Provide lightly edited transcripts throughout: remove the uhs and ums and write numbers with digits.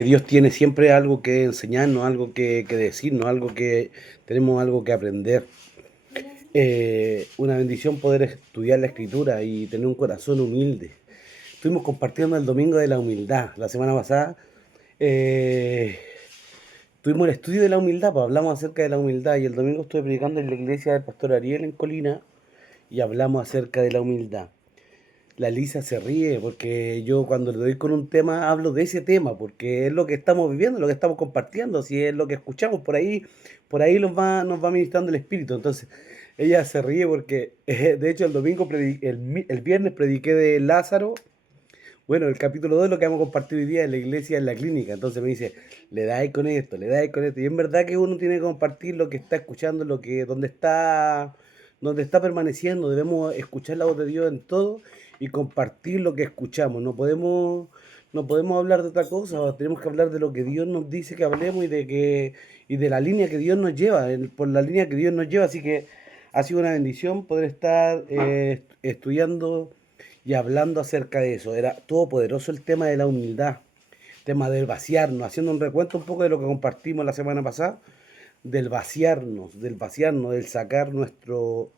Dios tiene siempre algo que enseñarnos, algo que decirnos, tenemos algo que aprender. Una bendición poder estudiar la escritura y tener un corazón humilde. Estuvimos compartiendo el domingo de la humildad. La semana pasada eh, tuvimos el estudio de la humildad, pues hablamos acerca de la humildad y el domingo estuve predicando en la iglesia del pastor Ariel en Colina y hablamos acerca de la humildad. La Lisa se ríe porque yo cuando le doy con un tema hablo de ese tema, porque es lo que estamos viviendo, lo que estamos compartiendo, si es lo que escuchamos por ahí nos va ministrando el espíritu. Entonces, ella se ríe porque, de hecho, el domingo, el viernes prediqué de Lázaro, bueno, el capítulo 2 es lo que vamos a compartir hoy día en la iglesia, en la clínica. Entonces me dice, le dais con esto, le dais con esto. Y en verdad que uno tiene que compartir lo que está escuchando, donde está permaneciendo. Debemos escuchar la voz de Dios en todo y compartir lo que escuchamos. No podemos hablar de otra cosa, tenemos que hablar de lo que Dios nos dice que hablemos y de la línea que Dios nos lleva, por la línea que Dios nos lleva. Así que ha sido una bendición poder estar estudiando y hablando acerca de eso. Era todopoderoso el tema de la humildad, tema del vaciarnos, haciendo un recuento un poco de lo que compartimos la semana pasada, del sacar nuestro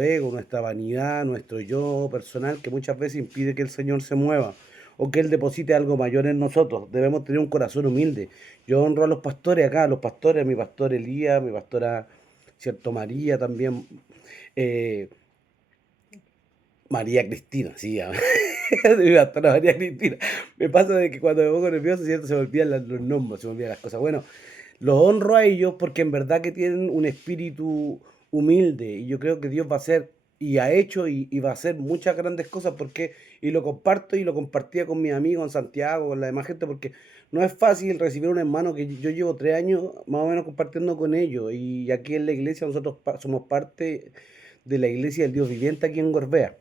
ego, nuestra vanidad, nuestro yo personal, que muchas veces impide que el Señor se mueva o que Él deposite algo mayor en nosotros. Debemos tener un corazón humilde. Yo honro a los pastores acá, a los pastores, a mi pastor Elías, a mi pastora, cierto, María también, eh, María Cristina, sí, mi pastora María Cristina. Me pasa de que cuando me pongo nervioso, ¿cierto? Se me olvidan los nombres, se me olvidan las cosas. Bueno, los honro a ellos porque en verdad que tienen un espíritu humilde y yo creo que Dios va a hacer y ha hecho y va a hacer muchas grandes cosas porque y lo comparto y lo compartía con mis amigos en Santiago, con la demás gente porque no es fácil recibir un hermano que yo llevo 3 años más o menos compartiendo con ellos y aquí en la iglesia nosotros somos parte de la iglesia del Dios viviente aquí en Gorbea.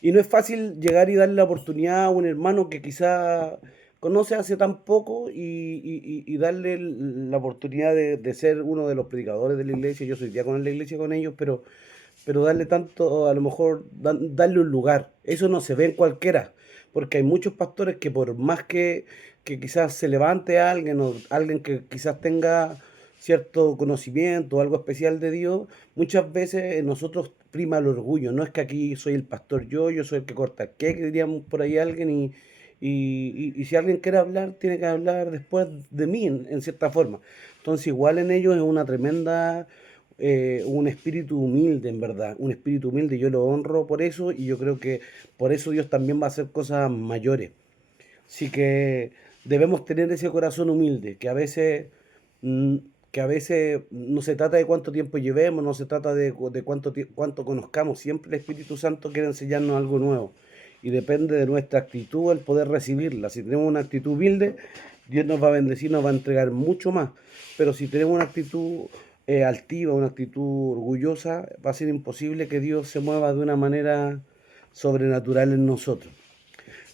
Y no es fácil llegar y darle la oportunidad a un hermano que quizá conoce hace tan poco y darle la oportunidad de ser uno de los predicadores de la iglesia. Yo soy diácono en la iglesia con ellos, pero darle tanto, a lo mejor darle un lugar. Eso no se ve en cualquiera, porque hay muchos pastores que por más que quizás se levante alguien o alguien que quizás tenga cierto conocimiento o algo especial de Dios, muchas veces en nosotros prima el orgullo. No es que aquí soy el pastor yo soy el que corta el queque, diríamos por ahí alguien, y si alguien quiere hablar, tiene que hablar después de mí, en cierta forma. Entonces, igual en ellos es una tremenda un espíritu humilde, en verdad, un espíritu humilde, yo lo honro por eso y yo creo que por eso Dios también va a hacer cosas mayores. Así que debemos tener ese corazón humilde, mm, que a veces no se trata de cuánto tiempo llevemos, no se trata de cuánto conozcamos, siempre el Espíritu Santo quiere enseñarnos algo nuevo y depende de nuestra actitud el poder recibirla. Si tenemos una actitud humilde, Dios nos va a bendecir, nos va a entregar mucho más, pero si tenemos una actitud altiva, una actitud orgullosa, va a ser imposible que Dios se mueva de una manera sobrenatural en nosotros.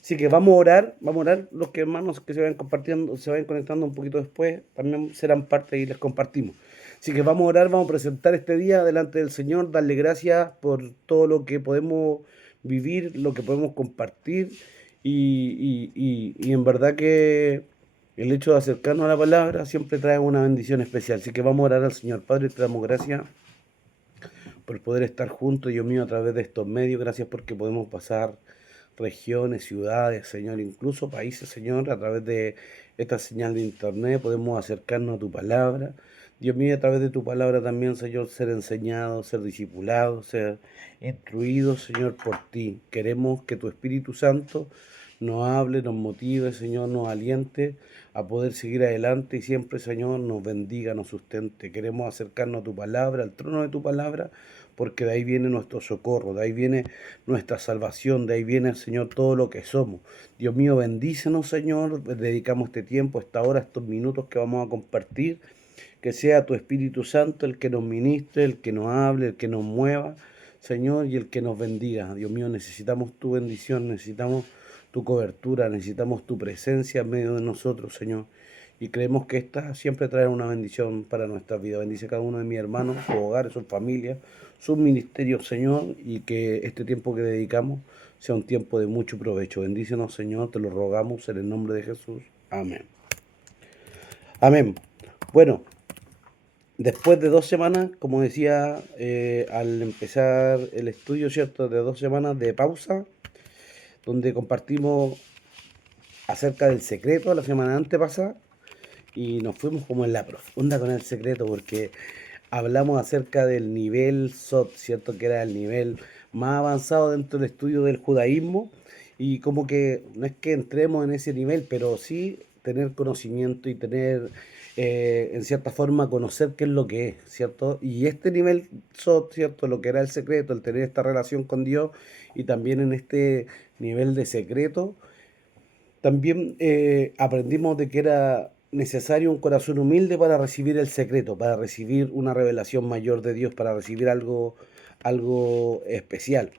Así que vamos a orar, los que hermanos que se vayan compartiendo, se vayan conectando un poquito después, también serán parte y les compartimos. Así que vamos a orar, vamos a presentar este día delante del Señor, darle gracias por todo lo que podemos vivir, lo que podemos compartir y en verdad que el hecho de acercarnos a la palabra siempre trae una bendición especial. Así que vamos a orar al Señor. Padre, te damos gracias por poder estar juntos, Dios mío, a través de estos medios. Gracias porque podemos pasar regiones, ciudades, Señor, incluso países, Señor, a través de esta señal de internet podemos acercarnos a tu palabra. Dios mío, a través de tu palabra también, Señor, ser enseñados, ser discipulados, ser instruidos, Señor, por ti. Queremos que tu Espíritu Santo nos hable, nos motive, Señor, nos aliente a poder seguir adelante y siempre, Señor, nos bendiga, nos sustente. Queremos acercarnos a tu palabra, al trono de tu palabra, porque de ahí viene nuestro socorro, de ahí viene nuestra salvación, de ahí viene, Señor, todo lo que somos. Dios mío, bendícenos, Señor, dedicamos este tiempo, esta hora, estos minutos que vamos a compartir, que sea tu Espíritu Santo el que nos ministre, el que nos hable, el que nos mueva, Señor, y el que nos bendiga. Dios mío, necesitamos tu bendición, necesitamos tu cobertura, necesitamos tu presencia en medio de nosotros, Señor. Y creemos que esta siempre trae una bendición para nuestra vida. Bendice a cada uno de mis hermanos, sus hogares, sus familias, sus ministerios, Señor, y que este tiempo que dedicamos sea un tiempo de mucho provecho. Bendícenos, Señor, te lo rogamos en el nombre de Jesús. Amén. Amén. Bueno, después de 2 semanas, como decía, al empezar el estudio, ¿cierto? De 2 semanas de pausa, donde compartimos acerca del secreto la semana antepasada y nos fuimos como en la profunda con el secreto porque hablamos acerca del nivel SOT, ¿cierto? Que era el nivel más avanzado dentro del estudio del judaísmo y como que no es que entremos en ese nivel, pero sí tener conocimiento y tener, en cierta forma, conocer qué es lo que es, ¿cierto? Y este nivel SOT, ¿cierto? Lo que era el secreto, el tener esta relación con Dios y también en este nivel de secreto también aprendimos de que era necesario un corazón humilde para recibir el secreto, para recibir una revelación mayor de Dios, para recibir algo especial.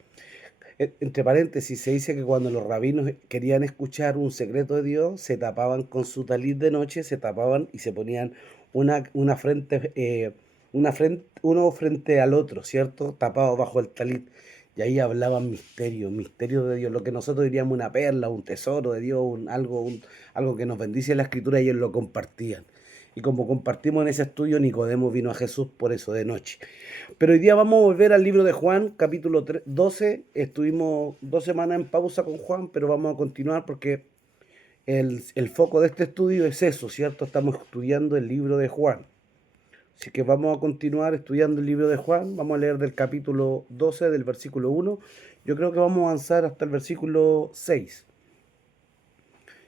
Entre paréntesis, se dice que cuando los rabinos querían escuchar un secreto de Dios, se tapaban con su talit de noche, se tapaban y se ponían una frente, uno frente al otro, ¿cierto? Tapado bajo el talit. Y ahí hablaban misterios de Dios, lo que nosotros diríamos una perla, un tesoro de Dios, algo que nos bendice la escritura y ellos lo compartían. Y como compartimos en ese estudio, Nicodemo vino a Jesús por eso de noche. Pero hoy día vamos a volver al libro de Juan, capítulo 12. Estuvimos 2 semanas en pausa con Juan, pero vamos a continuar porque el foco de este estudio es eso, ¿cierto? Estamos estudiando el libro de Juan. Así que vamos a continuar estudiando el libro de Juan. Vamos a leer del capítulo 12, del versículo 1. Yo creo que vamos a avanzar hasta el versículo 6.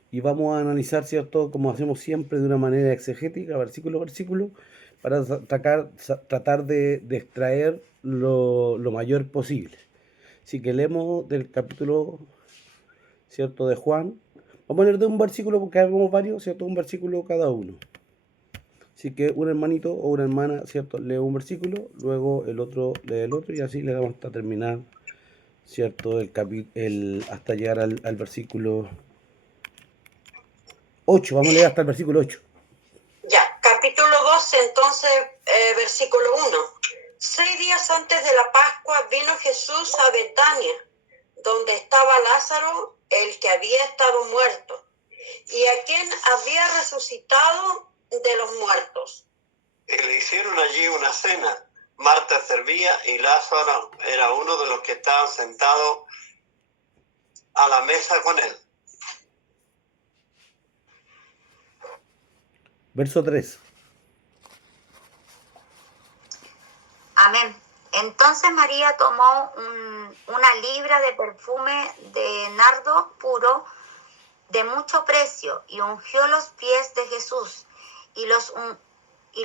Y vamos a analizar, ¿cierto? Como hacemos siempre, de una manera exegética, versículo a versículo, para tratar de extraer lo mayor posible. Así que leemos del capítulo, ¿cierto? De Juan. Vamos a leer de un versículo porque vemos varios, ¿cierto? Un versículo cada uno. Así que un hermanito o una hermana, ¿cierto? Lee un versículo, luego el otro lee el otro y así le damos hasta terminar, ¿cierto? Hasta llegar al versículo 8. Vamos a leer hasta el versículo 8. Ya, capítulo 12, entonces, versículo 1. 6 días antes de la Pascua vino Jesús a Betania, donde estaba Lázaro, el que había estado muerto, y a quien había resucitado de los muertos. Y le hicieron allí una cena. Marta servía y Lázaro era uno de los que estaban sentados a la mesa con él. Verso 3. Amén. Entonces María tomó una libra de perfume de nardo puro de mucho precio y ungió los pies de Jesús y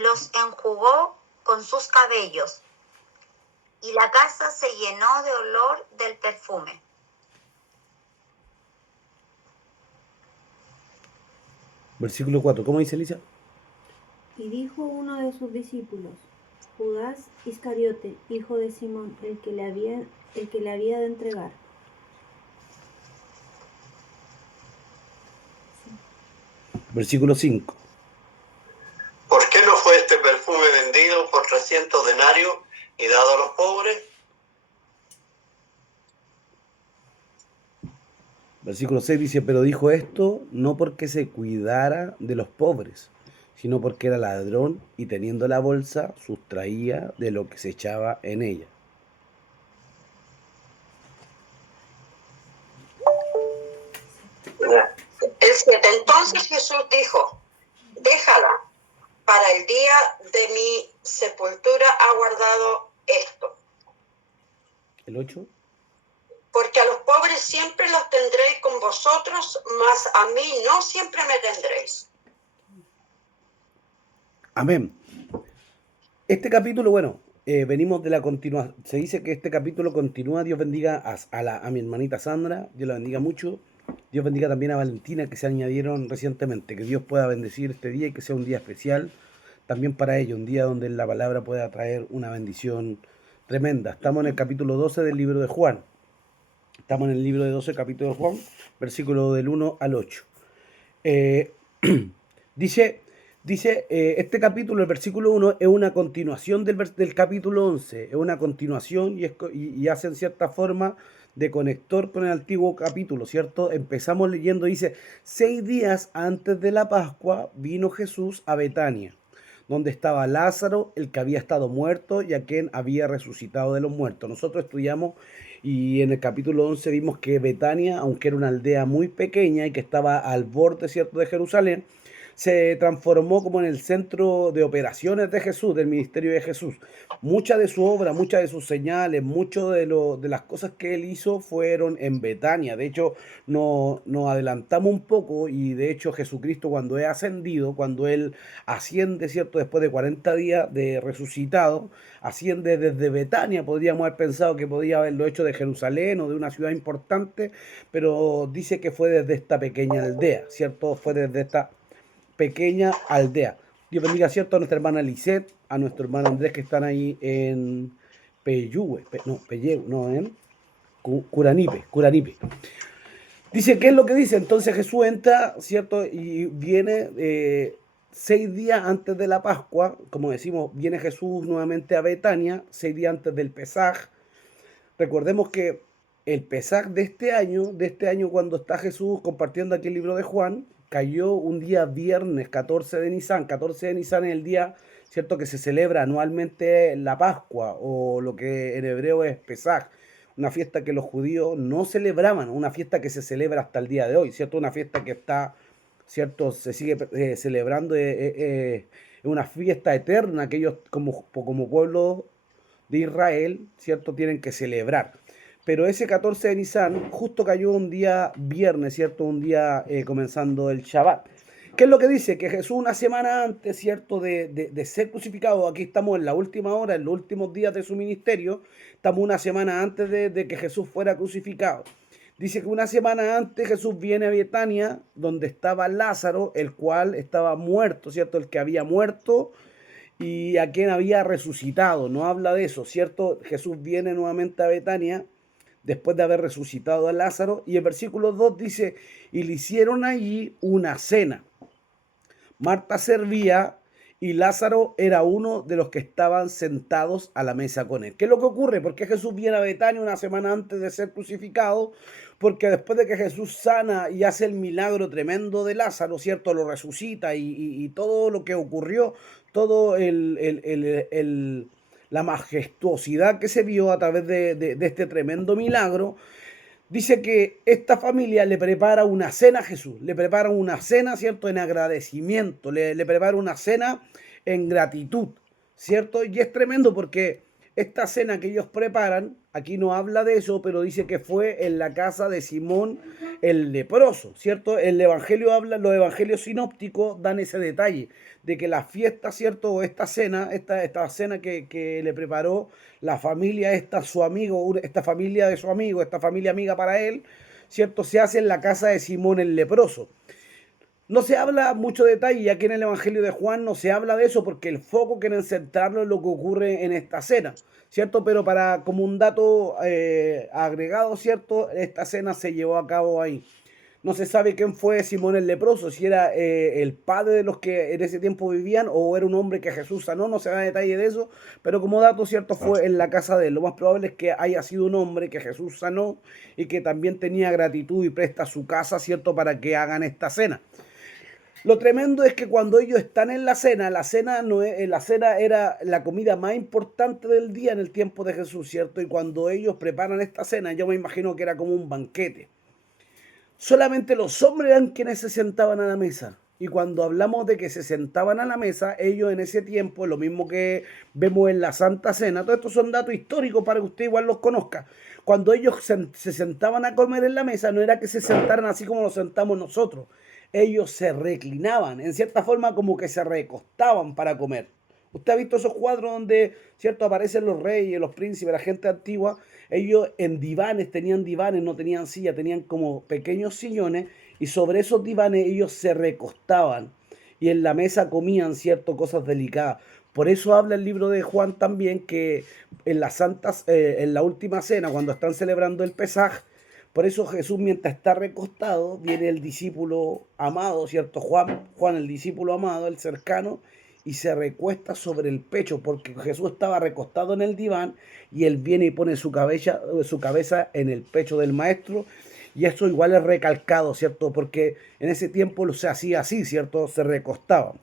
los enjugó con sus cabellos. Y la casa se llenó de olor del perfume. Versículo 4. ¿Cómo dice Elisa? Y dijo uno de sus discípulos, Judas Iscariote, hijo de Simón, el que le había de entregar. Versículo 5. ¿Por qué no fue este perfume vendido por 300 denarios y dado a los pobres? Versículo 6 dice, pero dijo esto no porque se cuidara de los pobres, sino porque era ladrón y teniendo la bolsa sustraía de lo que se echaba en ella. El 7. Entonces Jesús dijo, déjala, para el día de mi sepultura ha guardado esto. El 8. Porque a los pobres siempre los tendréis con vosotros, mas a mí no siempre me tendréis. Amén. Este capítulo, bueno, venimos de la continuación. Se dice que este capítulo continúa. Dios bendiga a mi hermanita Sandra. Dios la bendiga mucho. Dios bendiga también a Valentina, que se añadieron recientemente. Que Dios pueda bendecir este día y que sea un día especial también para ellos. Un día donde la palabra pueda traer una bendición tremenda. Estamos en el capítulo 12 del libro de Juan. Estamos en el libro de 12, capítulo de Juan, versículo del 1 al 8. Dice, Dice, este capítulo, el versículo 1, es una continuación del capítulo 11, es una continuación y hace en cierta forma de conector con el antiguo capítulo, ¿cierto? Empezamos leyendo, dice, 6 días antes de la Pascua vino Jesús a Betania, donde estaba Lázaro, el que había estado muerto y a quien había resucitado de los muertos. Nosotros estudiamos y en el capítulo 11 vimos que Betania, aunque era una aldea muy pequeña y que estaba al borde, ¿cierto?, de Jerusalén, se transformó como en el centro de operaciones de Jesús, del ministerio de Jesús. Muchas de su obra, muchas de sus señales, muchas de las cosas que él hizo fueron en Betania. De hecho, nos adelantamos un poco y de hecho Jesucristo cuando es ascendido, cuando él asciende, ¿cierto? Después de 40 días de resucitado, asciende desde Betania. Podríamos haber pensado que podía haberlo hecho de Jerusalén o de una ciudad importante, pero dice que fue desde esta pequeña aldea, ¿cierto? Fue desde esta pequeña aldea. Dios bendiga, ¿cierto?, a nuestra hermana Lisette, a nuestro hermano Andrés, que están ahí en en Curanipe. Dice, ¿qué es lo que dice? Entonces Jesús entra, ¿cierto? Y viene 6 días antes de la Pascua, como decimos, viene Jesús nuevamente a Betania, 6 días antes del Pesaj. Recordemos que el Pesaj de este año cuando está Jesús compartiendo aquí el libro de Juan, cayó un día viernes 14 de Nisan. 14 de Nisan es el día, ¿cierto?, que se celebra anualmente la Pascua, o lo que en hebreo es Pesaj, una fiesta que los judíos no celebraban, una fiesta que se celebra hasta el día de hoy, ¿cierto? Una fiesta que está, ¿cierto?, se sigue celebrando, es una fiesta eterna que ellos como pueblo de Israel, ¿cierto?, tienen que celebrar. Pero ese 14 de Nisan justo cayó un día viernes, ¿cierto? Un día comenzando el Shabbat. ¿Qué es lo que dice? Que Jesús una semana antes, ¿cierto?, de ser crucificado, aquí estamos en la última hora, en los últimos días de su ministerio, estamos una semana antes de que Jesús fuera crucificado. Dice que una semana antes Jesús viene a Betania, donde estaba Lázaro, el cual estaba muerto, ¿cierto? El que había muerto y a quien había resucitado. No habla de eso, ¿cierto? Jesús viene nuevamente a Betania después de haber resucitado a Lázaro, y el versículo 2 dice, y le hicieron allí una cena. Marta servía y Lázaro era uno de los que estaban sentados a la mesa con él. ¿Qué es lo que ocurre? ¿Por qué Jesús viene a Betania una semana antes de ser crucificado? Porque después de que Jesús sana y hace el milagro tremendo de Lázaro, ¿cierto? Lo resucita y todo lo que ocurrió, todo la majestuosidad que se vio a través de este tremendo milagro, dice que esta familia le prepara una cena a Jesús, le prepara una cena, ¿cierto?, en agradecimiento, le prepara una cena en gratitud, ¿cierto? Y es tremendo porque esta cena que ellos preparan, aquí no habla de eso, pero dice que fue en la casa de Simón el leproso, ¿cierto? El evangelio habla, los evangelios sinópticos dan ese detalle de que la fiesta, ¿cierto?, o esta cena, esta cena que le preparó la familia, su amigo, esta familia de su amigo, esta familia amiga para él, ¿cierto?, se hace en la casa de Simón el leproso. No se habla mucho detalle, ya que en el Evangelio de Juan no se habla de eso, porque el foco quieren centrarlo en lo que ocurre en esta cena, ¿cierto? Pero como un dato agregado, ¿cierto?, esta cena se llevó a cabo ahí. No se sabe quién fue Simón el leproso, si era el padre de los que en ese tiempo vivían o era un hombre que Jesús sanó, no se da detalle de eso, pero como dato cierto fue en la casa de él. Lo más probable es que haya sido un hombre que Jesús sanó y que también tenía gratitud y presta su casa, ¿cierto?, para que hagan esta cena. Lo tremendo es que cuando ellos están en la cena era la comida más importante del día en el tiempo de Jesús, ¿cierto? Y cuando ellos preparan esta cena, yo me imagino que era como un banquete. Solamente los hombres eran quienes se sentaban a la mesa. Y cuando hablamos de que se sentaban a la mesa, ellos en ese tiempo, lo mismo que vemos en la Santa Cena, todos estos son datos históricos para que usted igual los conozca. Cuando ellos se sentaban a comer en la mesa, no era que se sentaran así como nos sentamos nosotros. Ellos se reclinaban, en cierta forma como que se recostaban para comer. Usted ha visto esos cuadros donde, ¿cierto?, aparecen los reyes, los príncipes, la gente antigua. Ellos en divanes, tenían divanes, no tenían silla, tenían como pequeños sillones y sobre esos divanes ellos se recostaban y en la mesa comían, ¿cierto?, cosas delicadas. Por eso habla el libro de Juan también que en la última cena, cuando están celebrando el Pesaj, Por eso Jesús, mientras está recostado, viene el discípulo amado, ¿cierto? Juan, el discípulo amado, el cercano, y se recuesta sobre el pecho, porque Jesús estaba recostado en el diván y él viene y pone su cabeza en el pecho del maestro. Y eso igual es recalcado, ¿cierto? Porque en ese tiempo se hacía así, ¿cierto? Se recostaba.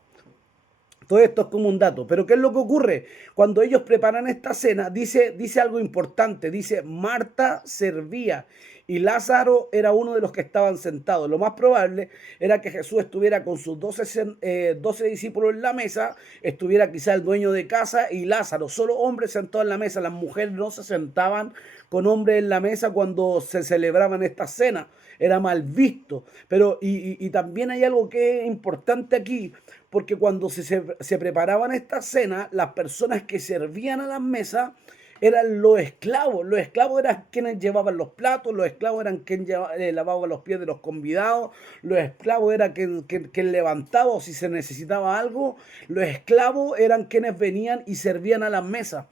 Todo esto es como un dato. Pero ¿qué es lo que ocurre? Cuando ellos preparan esta cena, dice algo importante. Dice, Marta servía y Lázaro era uno de los que estaban sentados. Lo más probable era que Jesús estuviera con sus 12 discípulos en la mesa, estuviera quizá el dueño de casa y Lázaro, solo hombres sentados en la mesa. Las mujeres no se sentaban con hombres en la mesa cuando se celebraban esta cena. Era mal visto. Pero, y también hay algo que es importante aquí, porque cuando se preparaban esta cena, las personas que servían a las mesas eran los esclavos. Los esclavos eran quienes llevaban los platos, los esclavos eran quienes lavaban los pies de los convidados, los esclavos eran quien levantaba o si se necesitaba algo, los esclavos eran quienes venían y servían a las mesas.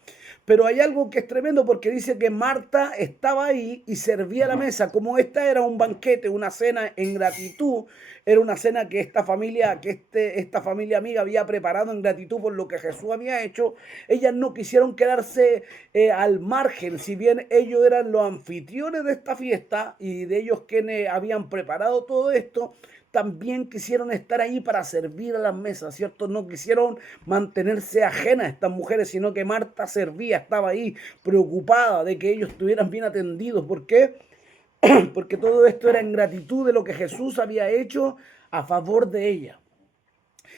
Pero hay algo que es tremendo porque dice que Marta estaba ahí y servía la mesa. Como esta era un banquete, una cena en gratitud, era una cena que esta familia amiga había preparado en gratitud por lo que Jesús había hecho. Ellas no quisieron quedarse al margen, si bien ellos eran los anfitriones de esta fiesta y de ellos quienes habían preparado todo esto, también quisieron estar ahí para servir a las mesas, ¿cierto? No quisieron mantenerse ajenas a estas mujeres, sino que Marta servía, estaba ahí preocupada de que ellos estuvieran bien atendidos. ¿Por qué? Porque todo esto era en gratitud de lo que Jesús había hecho a favor de ella.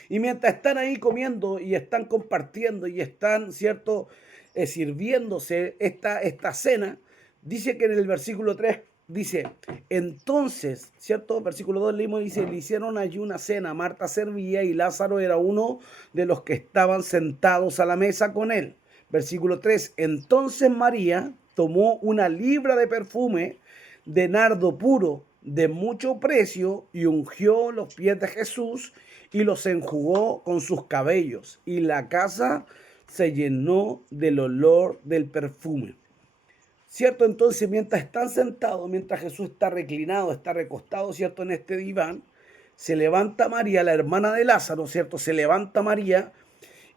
Y mientras están ahí comiendo y están compartiendo y están, ¿cierto?, sirviéndose esta cena, dice que en el versículo 3 dice, entonces, ¿cierto? Versículo 2 leímos, dice, le hicieron allí una cena, Marta servía y Lázaro era uno de los que estaban sentados a la mesa con él. Versículo 3, entonces María tomó una libra de perfume de nardo puro, de mucho precio, y ungió los pies de Jesús y los enjugó con sus cabellos, y la casa se llenó del olor del perfume. ¿Cierto? Entonces, mientras están sentados, mientras Jesús está reclinado, está recostado, ¿cierto?, en este diván, se levanta María, la hermana de Lázaro, ¿cierto? Se levanta María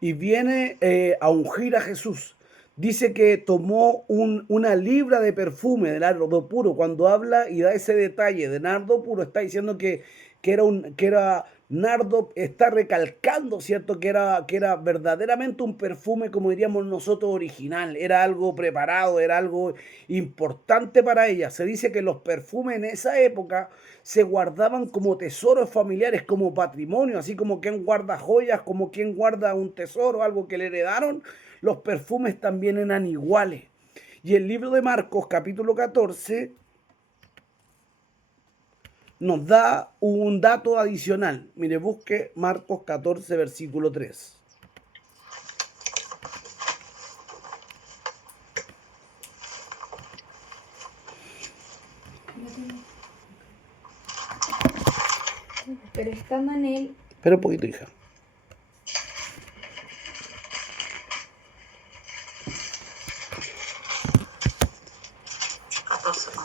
y viene a ungir a Jesús. Dice que tomó una libra de perfume de nardo puro. Cuando habla y da ese detalle de nardo puro, está diciendo que era nardo, está recalcando, ¿cierto?, que era verdaderamente un perfume, como diríamos nosotros, original. Era algo preparado, era algo importante para ella. Se dice que los perfumes en esa época se guardaban como tesoros familiares, como patrimonio, así como quien guarda joyas, como quien guarda un tesoro, algo que le heredaron. Los perfumes también eran iguales. Y el libro de Marcos, capítulo 14, nos da un dato adicional. Mire, busque Marcos 14, versículo 3. Pero estando en él, Espera un poquito, hija.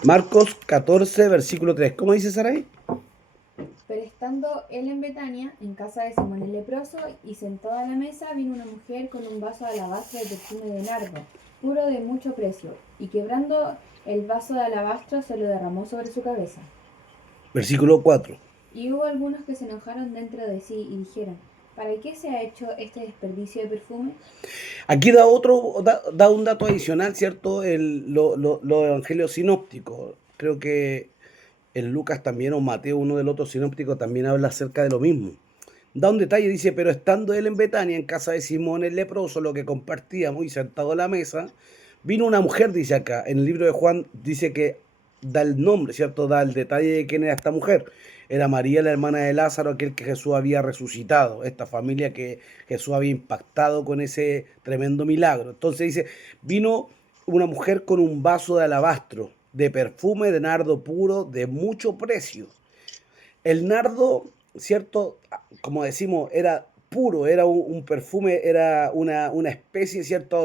Marcos 14, versículo 3. ¿Cómo dice Sarai? pero estando él en Betania, en casa de Simón el leproso, y sentado a la mesa, vino una mujer con un vaso de alabastro de perfume de nardo, puro de mucho precio, y quebrando el vaso de alabastro se lo derramó sobre su cabeza. Versículo 4. Y hubo algunos que se enojaron dentro de sí y dijeron, ¿para qué se ha hecho este desperdicio de perfume? Aquí da un dato adicional, ¿cierto? Los evangelios sinópticos. Creo que en Lucas también, o Mateo, uno del otro sinóptico, también habla acerca de lo mismo. Da un detalle, dice, pero estando él en Betania, en casa de Simón el leproso, lo que compartíamos y sentado a la mesa, vino una mujer, dice acá, en el libro de Juan, dice que da el nombre, ¿cierto? Da el detalle de quién era esta mujer. Era María, la hermana de Lázaro, aquel que Jesús había resucitado, esta familia que Jesús había impactado con ese tremendo milagro. Entonces dice, vino una mujer con un vaso de alabastro, de perfume de nardo puro, de mucho precio. El nardo, ¿cierto? Como decimos, era puro, era un perfume, era una especie, ¿cierto?,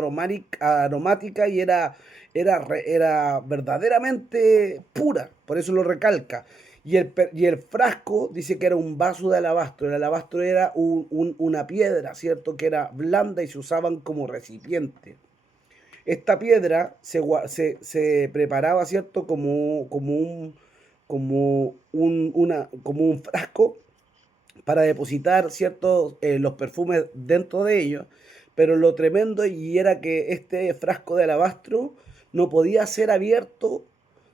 aromática y era era verdaderamente pura, por eso lo recalca. Y el frasco dice que era un vaso de alabastro. El alabastro era una piedra, ¿cierto? Que era blanda y se usaban como recipiente. Esta piedra se preparaba, ¿cierto? Como un frasco para depositar, ¿cierto? Los perfumes dentro de ellos. Pero lo tremendo y era que este frasco de alabastro no podía ser abierto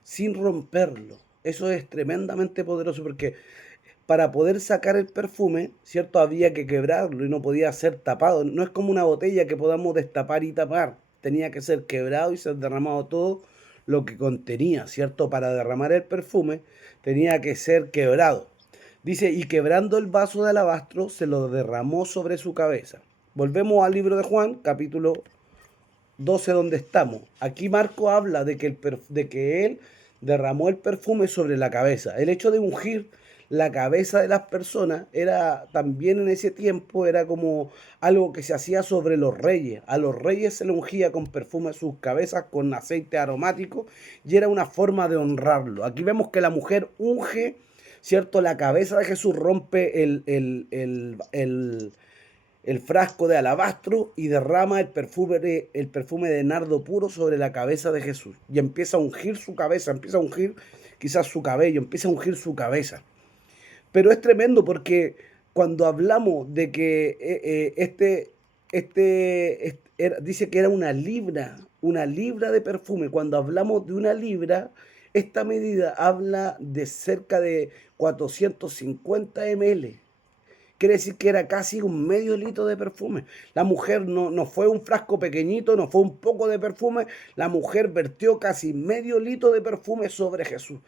sin romperlo. Eso es tremendamente poderoso porque para poder sacar el perfume, ¿cierto? Había que quebrarlo y no podía ser tapado. No es como una botella que podamos destapar y tapar. Tenía que ser quebrado y ser derramado todo lo que contenía, ¿cierto? Para derramar el perfume tenía que ser quebrado. Dice, y quebrando el vaso de alabastro, se lo derramó sobre su cabeza. Volvemos al libro de Juan, capítulo 12, donde estamos. Aquí Marco habla de que él derramó el perfume sobre la cabeza. El hecho de ungir la cabeza de las personas era también en ese tiempo, era como algo que se hacía sobre los reyes. A los reyes se le ungía con perfume sus cabezas, con aceite aromático, y era una forma de honrarlo. Aquí vemos que la mujer unge, ¿cierto? La cabeza de Jesús, rompe el frasco de alabastro y derrama el perfume de nardo puro sobre la cabeza de Jesús. Y empieza a ungir su cabeza, empieza a ungir quizás su cabello, empieza a ungir su cabeza. Pero es tremendo porque cuando hablamos de que dice que era una libra de perfume. Cuando hablamos de una libra, esta medida habla de cerca de 450 ml. Quiere decir que era casi un medio litro de perfume. La mujer no fue un frasco pequeñito, no fue un poco de perfume. La mujer vertió casi medio litro de perfume sobre Jesús.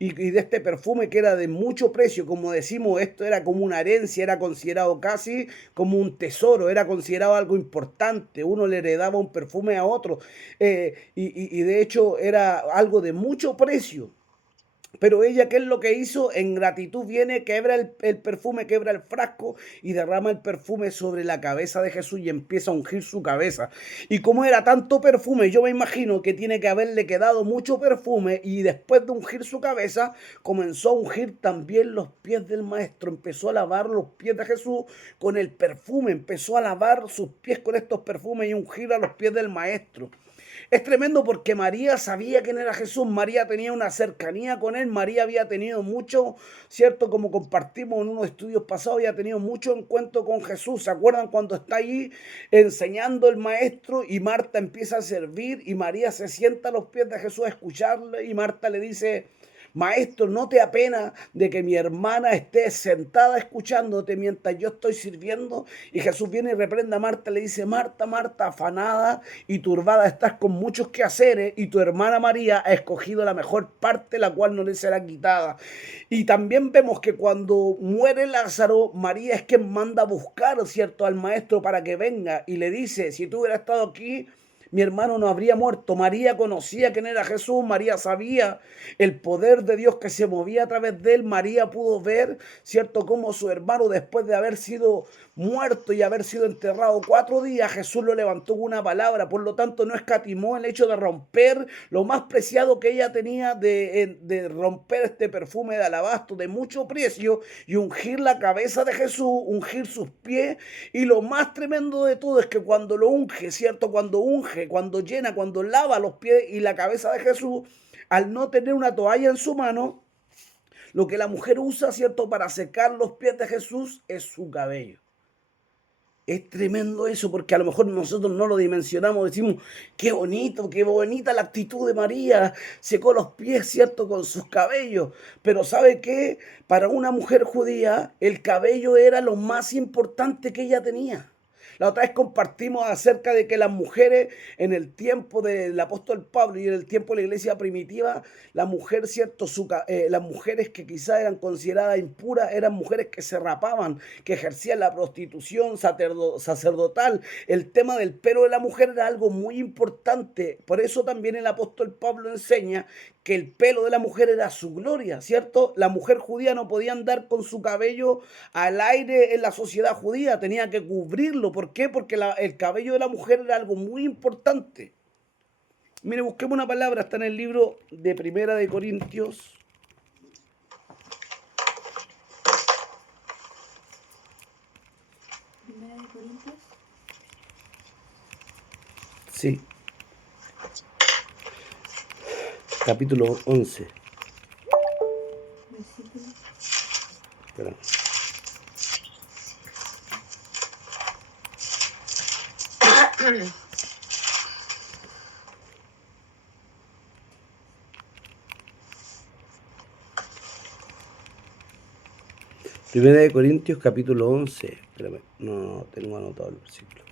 Y de este perfume que era de mucho precio, como decimos, esto era como una herencia, era considerado casi como un tesoro, era considerado algo importante. Uno le heredaba un perfume a otro. Y de hecho era algo de mucho precio. Pero ella, ¿qué es lo que hizo? En gratitud viene, quebra el perfume, quebra el frasco y derrama el perfume sobre la cabeza de Jesús y empieza a ungir su cabeza. Y como era tanto perfume, yo me imagino que tiene que haberle quedado mucho perfume y después de ungir su cabeza, comenzó a ungir también los pies del maestro. Empezó a lavar los pies de Jesús con el perfume, empezó a lavar sus pies con estos perfumes y ungir a los pies del maestro. Es tremendo porque María sabía quién era Jesús, María tenía una cercanía con él, María había tenido mucho, ¿cierto? Como compartimos en unos estudios pasados, había tenido mucho encuentro con Jesús. ¿Se acuerdan cuando está ahí enseñando el maestro y Marta empieza a servir y María se sienta a los pies de Jesús a escucharle y Marta le dice: Maestro, ¿no te apena de que mi hermana esté sentada escuchándote mientras yo estoy sirviendo? Y Jesús viene y reprende a Marta, le dice: Marta, Marta, afanada y turbada estás con muchos quehaceres, y tu hermana María ha escogido la mejor parte, la cual no le será quitada. Y también vemos que cuando muere Lázaro, María es quien manda a buscar, ¿cierto?, al maestro para que venga, y le dice: si tú hubieras estado aquí, mi hermano no habría muerto. María conocía quién era Jesús, María sabía el poder de Dios que se movía a través de él. María pudo ver, ¿cierto?, cómo su hermano, después de haber sido muerto y haber sido enterrado 4 días, Jesús lo levantó con una palabra. Por lo tanto, no escatimó el hecho de romper lo más preciado que ella tenía, de romper este perfume de alabastro de mucho precio y ungir la cabeza de Jesús, ungir sus pies. Y lo más tremendo de todo es que cuando lo unge, ¿cierto?, cuando llena, cuando lava los pies y la cabeza de Jesús, al no tener una toalla en su mano, lo que la mujer usa, ¿cierto?, para secar los pies de Jesús es su cabello. Es tremendo eso, porque a lo mejor nosotros no lo dimensionamos, decimos: qué bonito, qué bonita la actitud de María, secó los pies, ¿cierto?, con sus cabellos. Pero ¿sabe qué? Para una mujer judía, el cabello era lo más importante que ella tenía. La otra vez compartimos acerca de que las mujeres en el tiempo del apóstol Pablo y en el tiempo de la iglesia primitiva, la mujer, ¿cierto? Las mujeres que quizás eran consideradas impuras eran mujeres que se rapaban, que ejercían la prostitución sacerdotal. El tema del pelo de la mujer era algo muy importante. Por eso también el apóstol Pablo enseña que el pelo de la mujer era su gloria, ¿cierto? La mujer judía no podía andar con su cabello al aire en la sociedad judía, tenía que cubrirlo. ¿Por qué? Porque el cabello de la mujer era algo muy importante. Mire, busquemos una palabra, está en el libro de Primera de Corintios. Primera de Corintios. Sí. Capítulo 11. Versículo. Espera. Primera de Corintios, capítulo 11. Espérame, no tengo anotado el versículo.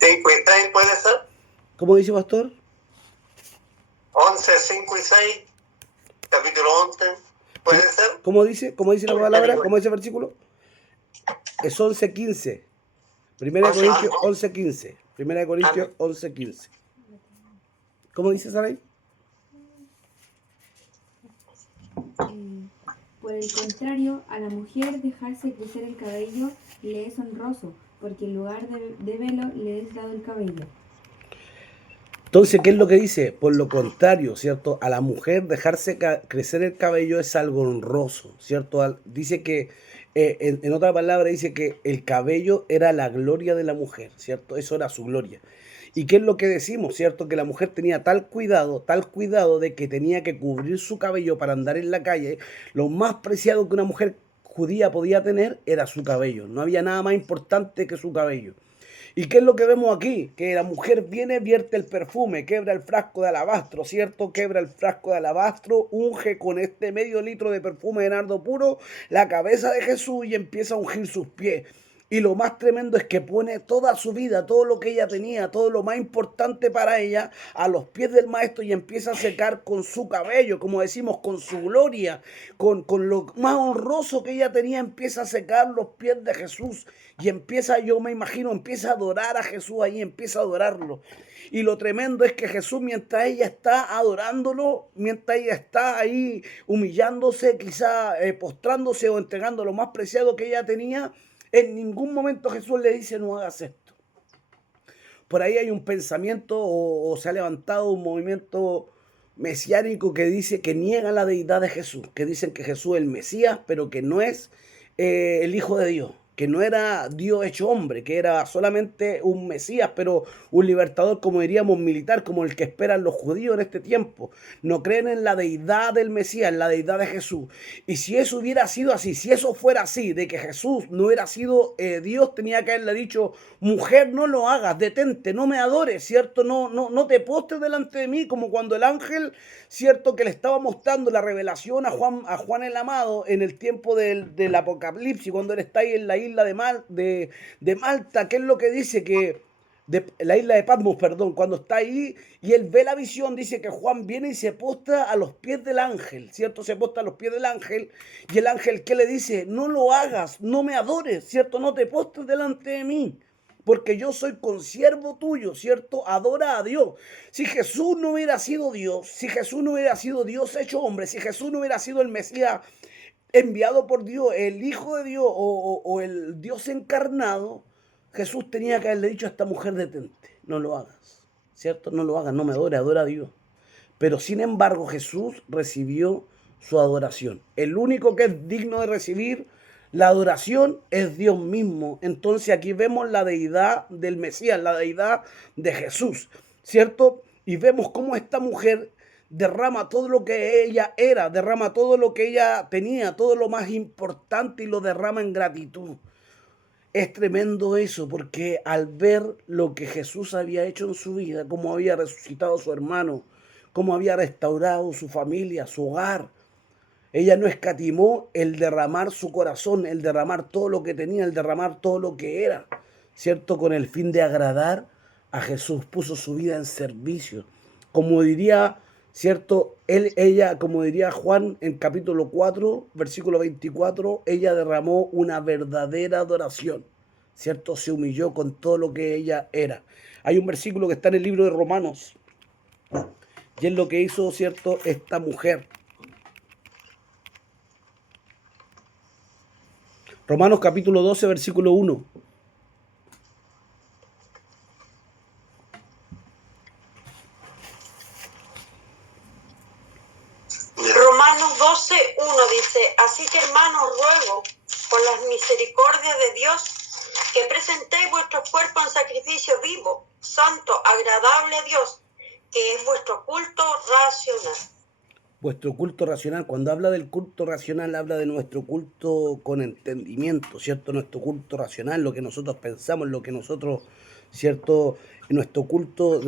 ¿5 y 6 puede ser? ¿Cómo dice, pastor? 11, 5 y 6, capítulo 11, ¿puede ser? ¿Cómo dice? ¿Cómo dice la palabra? ¿Cómo dice el versículo? Es 11:15. Primera de Corintios 11:15. Primera de Corintios 11:15. ¿Cómo dice, Saray? Por el contrario, a la mujer dejarse crecer el cabello le es honroso, porque en lugar de velo le es dado el cabello. Entonces, ¿qué es lo que dice? Por lo contrario, ¿cierto? A la mujer dejarse crecer el cabello es algo honroso, ¿cierto? Dice que, en otra palabra, dice que el cabello era la gloria de la mujer, ¿cierto? Eso era su gloria. ¿Y qué es lo que decimos, cierto? Que la mujer tenía tal cuidado de que tenía que cubrir su cabello para andar en la calle. Lo más preciado que una mujer judía podía tener era su cabello. No había nada más importante que su cabello. ¿Y qué es lo que vemos aquí? Que la mujer viene, vierte el perfume, quebra el frasco de alabastro, ¿cierto? Quebra el frasco de alabastro, unge con este medio litro de perfume de nardo puro la cabeza de Jesús y empieza a ungir sus pies. Y lo más tremendo es que pone toda su vida, todo lo que ella tenía, todo lo más importante para ella, a los pies del maestro y empieza a secar con su cabello, como decimos, con su gloria, con lo más honroso que ella tenía, empieza a secar los pies de Jesús. Y empieza, yo me imagino, empieza a adorar a Jesús ahí, empieza a adorarlo. Y lo tremendo es que Jesús, mientras ella está adorándolo, mientras ella está ahí humillándose, quizá postrándose o entregando lo más preciado que ella tenía, en ningún momento Jesús le dice no hagas esto. Por ahí hay un pensamiento o se ha levantado un movimiento mesiánico que dice que niega la deidad de Jesús, que dicen que Jesús es el Mesías, pero que no es el Hijo de Dios, que no era Dios hecho hombre, que era solamente un Mesías, pero un libertador, como diríamos, militar, como el que esperan los judíos en este tiempo. No creen en la deidad del Mesías, en la deidad de Jesús. Y si eso hubiera sido así, si eso fuera así, de que Jesús no hubiera sido Dios, tenía que haberle dicho, mujer, no lo hagas, detente, no me adores, ¿cierto? No te postres delante de mí, como cuando el ángel, ¿cierto? Que le estaba mostrando la revelación a Juan el Amado en el tiempo del Apocalipsis, cuando él está ahí en la isla de Malta, ¿qué es lo que dice? Que la isla de Patmos, perdón, cuando está ahí y él ve la visión, dice que Juan viene y se postra a los pies del ángel, ¿cierto? Se postra a los pies del ángel y el ángel, ¿qué le dice? No lo hagas, no me adores, ¿cierto? No te postres delante de mí, porque yo soy consiervo tuyo, ¿cierto? Adora a Dios. Si Jesús no hubiera sido Dios, si Jesús no hubiera sido Dios hecho hombre, si Jesús no hubiera sido el Mesías enviado por Dios, el Hijo de Dios o el Dios encarnado, Jesús tenía que haberle dicho a esta mujer, detente, no lo hagas, ¿cierto? No lo hagas, no me adore, adora a Dios. Pero sin embargo Jesús recibió su adoración. El único que es digno de recibir la adoración es Dios mismo. Entonces aquí vemos la deidad del Mesías, la deidad de Jesús, ¿cierto? Y vemos cómo esta mujer derrama todo lo que ella era, derrama todo lo que ella tenía, todo lo más importante y lo derrama en gratitud. Es tremendo eso, porque al ver lo que Jesús había hecho en su vida, cómo había resucitado a su hermano, cómo había restaurado su familia, su hogar, ella no escatimó el derramar su corazón, el derramar todo lo que tenía, el derramar todo lo que era, ¿cierto? Con el fin de agradar a Jesús, puso su vida en servicio. Como diría, ¿cierto? Ella, como diría Juan en capítulo 4, versículo 24, ella derramó una verdadera adoración, ¿cierto? Se humilló con todo lo que ella era. Hay un versículo que está en el libro de Romanos, y es lo que hizo, ¿cierto?, esta mujer. Romanos capítulo 12, versículo 1. Romanos 12:1 dice, así que hermanos, ruego por las misericordias de Dios que presentéis vuestros cuerpos en sacrificio vivo, santo, agradable a Dios, que es vuestro culto racional. Vuestro culto racional, cuando habla del culto racional, habla de nuestro culto con entendimiento, ¿cierto? Nuestro culto racional, lo que nosotros pensamos, lo que nosotros, ¿cierto? Nuestro culto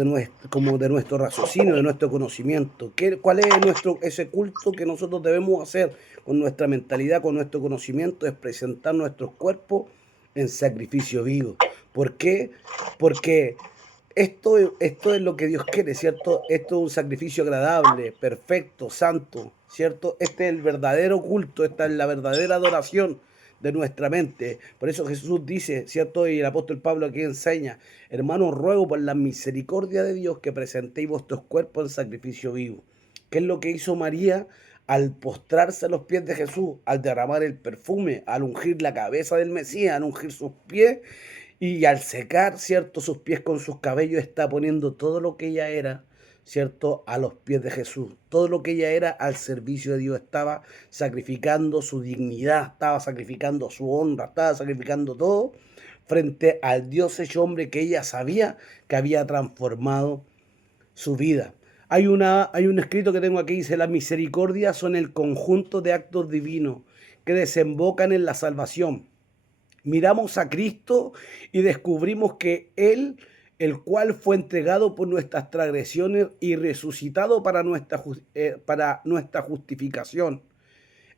como de nuestro raciocinio, de nuestro conocimiento. ¿Cuál es ese culto que nosotros debemos hacer con nuestra mentalidad, con nuestro conocimiento? Es presentar nuestros cuerpos en sacrificio vivo. ¿Por qué? Porque esto es lo que Dios quiere, ¿cierto? Esto es un sacrificio agradable, perfecto, santo, ¿cierto? Este es el verdadero culto, esta es la verdadera adoración de nuestra mente. Por eso Jesús dice, ¿cierto? Y el apóstol Pablo aquí enseña, hermanos, ruego por la misericordia de Dios que presentéis vuestros cuerpos en sacrificio vivo. ¿Qué es lo que hizo María al postrarse a los pies de Jesús, al derramar el perfume, al ungir la cabeza del Mesías, al ungir sus pies? Y al secar, ¿cierto?, sus pies con sus cabellos, está poniendo todo lo que ella era, ¿cierto?, a los pies de Jesús. Todo lo que ella era al servicio de Dios. Estaba sacrificando su dignidad, estaba sacrificando su honra, estaba sacrificando todo frente al Dios hecho hombre que ella sabía que había transformado su vida. Hay un escrito que tengo aquí, dice, las misericordias son el conjunto de actos divinos que desembocan en la salvación. Miramos a Cristo y descubrimos que Él, el cual fue entregado por nuestras transgresiones y resucitado para nuestra justificación,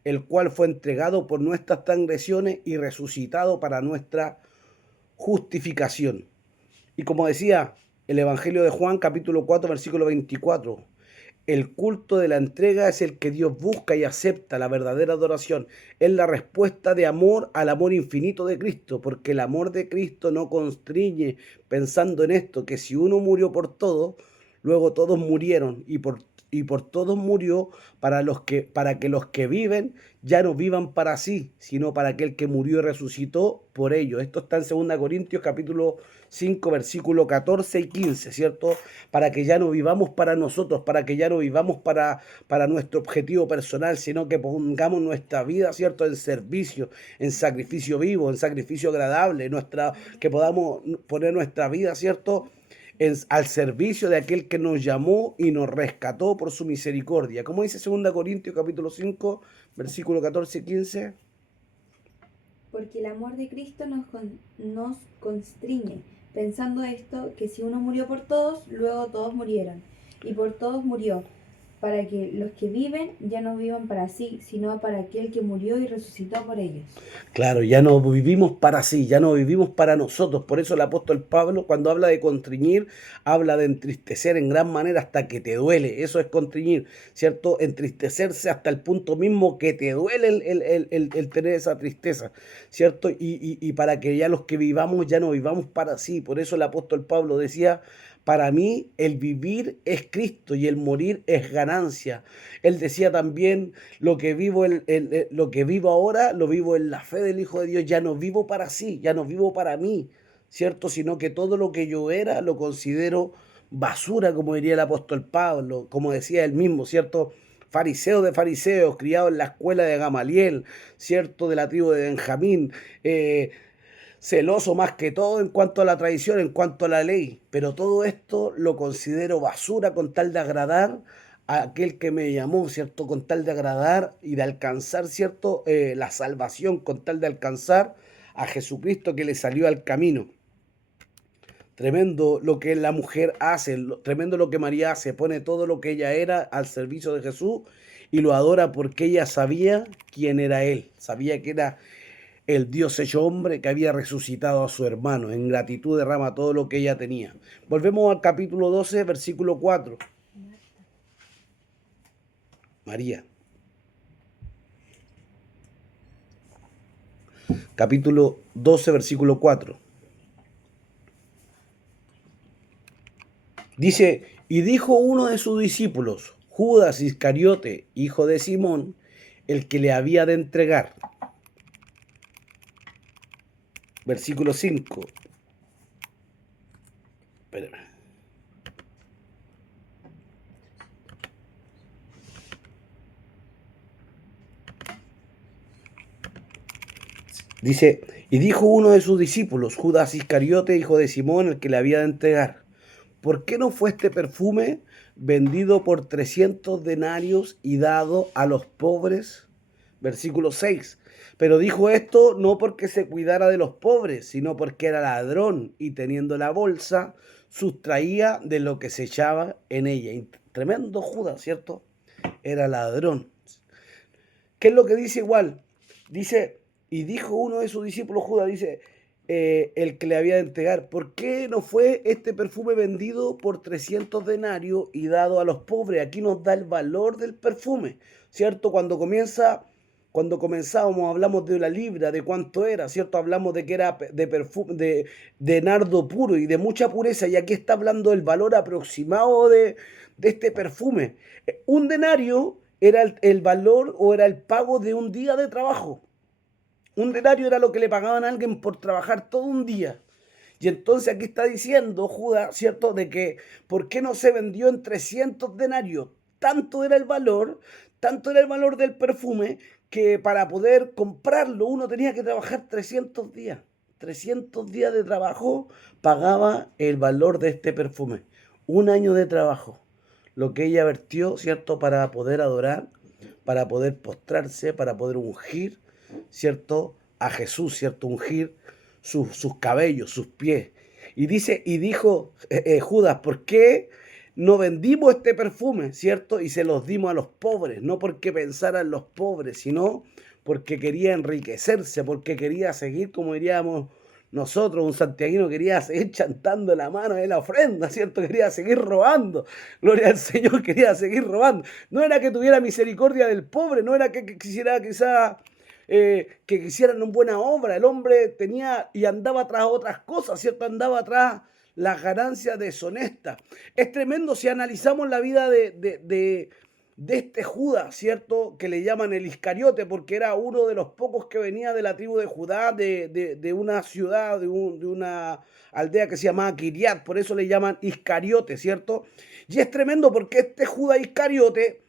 el cual fue entregado por nuestras transgresiones y resucitado para nuestra justificación. Y como decía el Evangelio de Juan, capítulo 4, versículo 24, el culto de la entrega es el que Dios busca y acepta, la verdadera adoración. Es la respuesta de amor al amor infinito de Cristo, porque el amor de Cristo no constriñe pensando en esto, que si uno murió por todos, luego todos murieron y por todos murió para que los que viven ya no vivan para sí, sino para aquel que murió y resucitó por ellos. Esto está en 2 Corintios capítulo 5, versículo 14 y 15, ¿cierto? Para que ya no vivamos para nosotros, para que ya no vivamos para nuestro objetivo personal, sino que pongamos nuestra vida, ¿cierto?, en servicio, en sacrificio vivo, en sacrificio agradable, que podamos poner nuestra vida, ¿cierto?, al servicio de aquel que nos llamó y nos rescató por su misericordia. Como dice 2 Corintios capítulo 5, versículo 14 y 15. Porque el amor de Cristo nos constriñe, pensando esto, que si uno murió por todos, luego todos murieron, y por todos murió, para que los que viven ya no vivan para sí, sino para aquel que murió y resucitó por ellos. Claro, ya no vivimos para sí, ya no vivimos para nosotros. Por eso el apóstol Pablo, cuando habla de contriñir, habla de entristecer en gran manera hasta que te duele. Eso es contriñir, ¿cierto? Entristecerse hasta el punto mismo que te duele el tener esa tristeza, ¿cierto? Y para que ya los que vivamos ya no vivamos para sí. Por eso el apóstol Pablo decía, para mí el vivir es Cristo y el morir es ganancia. Él decía también, lo que vivo ahora, lo vivo en la fe del Hijo de Dios. Ya no vivo para sí, ya no vivo para mí, ¿cierto? Sino que todo lo que yo era lo considero basura, como diría el apóstol Pablo, como decía él mismo, ¿cierto? Fariseo de fariseos, criado en la escuela de Gamaliel, ¿cierto? De la tribu de Benjamín, celoso más que todo en cuanto a la tradición, en cuanto a la ley, pero todo esto lo considero basura con tal de agradar a aquel que me llamó, ¿cierto? Con tal de agradar y de alcanzar, ¿cierto? La salvación, con tal de alcanzar a Jesucristo que le salió al camino. Tremendo lo que la mujer hace, tremendo lo que María hace, pone todo lo que ella era al servicio de Jesús y lo adora porque ella sabía quién era Él, sabía que era el Dios hecho hombre que había resucitado a su hermano. En gratitud derrama todo lo que ella tenía. Volvemos al capítulo 12, versículo 4. María. capítulo 12, versículo 4. Dice, y dijo uno de sus discípulos, Judas Iscariote, hijo de Simón, el que le había de entregar. Versículo 5. Espérame. Dice, y dijo uno de sus discípulos, Judas Iscariote, hijo de Simón, el que le había de entregar, ¿por qué no fue este perfume vendido por 300 denarios y dado a los pobres? Versículo 6. Pero dijo esto no porque se cuidara de los pobres, sino porque era ladrón y teniendo la bolsa, sustraía de lo que se echaba en ella. Y tremendo Judas, ¿cierto? Era ladrón. ¿Qué es lo que dice igual? Dice, y dijo uno de sus discípulos, Judas, dice, el que le había de entregar, ¿por qué no fue este perfume vendido por 300 denarios y dado a los pobres? Aquí nos da el valor del perfume, ¿cierto? Cuando comenzábamos hablamos de la libra, de cuánto era, ¿cierto? Hablamos de que era de perfume, de nardo puro y de mucha pureza, y aquí está hablando del valor aproximado de este perfume. Un denario era el valor o era el pago de un día de trabajo. Un denario era lo que le pagaban a alguien por trabajar todo un día. Y entonces aquí está diciendo Judas, ¿cierto?, de que ¿por qué no se vendió en 300 denarios? Tanto era el valor del perfume, que para poder comprarlo uno tenía que trabajar 300 días. 300 días de trabajo pagaba el valor de este perfume. Un año de trabajo. Lo que ella vertió, ¿cierto?, para poder adorar, para poder postrarse, para poder ungir, ¿cierto?, a Jesús, ¿cierto?, ungir sus cabellos, sus pies. Y dice, y dijo Judas, ¿por qué no vendimos este perfume, ¿cierto?, y se los dimos a los pobres? No porque pensaran los pobres, sino porque quería enriquecerse, porque quería seguir, como diríamos nosotros, un santiaguino quería seguir chantando la mano de la ofrenda, ¿cierto? Quería seguir robando. Gloria al Señor, quería seguir robando. No era que tuviera misericordia del pobre, no era que quisiera quizá que quisieran una buena obra. El hombre tenía y andaba tras otras cosas, ¿cierto? Andaba tras las ganancias deshonestas. Es tremendo si analizamos la vida de este Judas, ¿cierto?, que le llaman el Iscariote, porque era uno de los pocos que venía de la tribu de Judá, de una ciudad, de una aldea que se llamaba Kiriat, por eso le llaman Iscariote, ¿cierto? Y es tremendo porque este Judas Iscariote,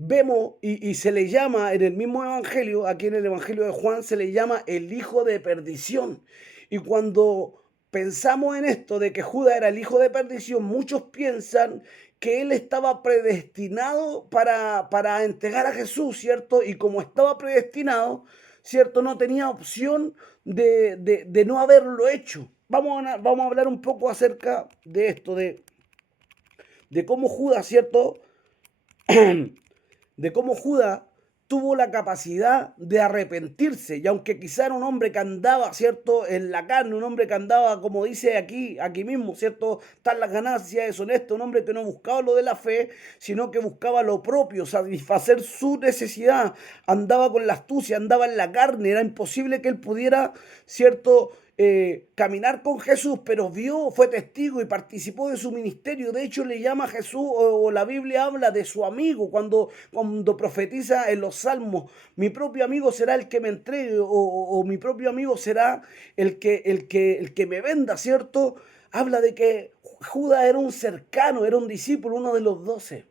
vemos y se le llama en el mismo evangelio, aquí en el evangelio de Juan, se le llama el hijo de perdición. Y cuando pensamos en esto de que Judas era el hijo de perdición, muchos piensan que él estaba predestinado para entregar a Jesús, ¿cierto? Y como estaba predestinado, ¿cierto?, no tenía opción de no haberlo hecho. Vamos a hablar un poco acerca de esto, de cómo Judas, ¿cierto?, de cómo Judas tuvo la capacidad de arrepentirse, y aunque quizá era un hombre que andaba, ¿cierto?, en la carne, un hombre que andaba, como dice aquí mismo, ¿cierto?, están las ganancias, deshonesto, un hombre que no buscaba lo de la fe, sino que buscaba lo propio, satisfacer su necesidad, andaba con la astucia, andaba en la carne, era imposible que él pudiera, ¿cierto?, caminar con Jesús, pero fue testigo y participó de su ministerio. De hecho, le llama a Jesús, o la Biblia habla de su amigo cuando profetiza en los Salmos: mi propio amigo será el que me entregue, o mi propio amigo será el que me venda, ¿cierto? Habla de que Judas era un cercano, era un discípulo, uno de los 12,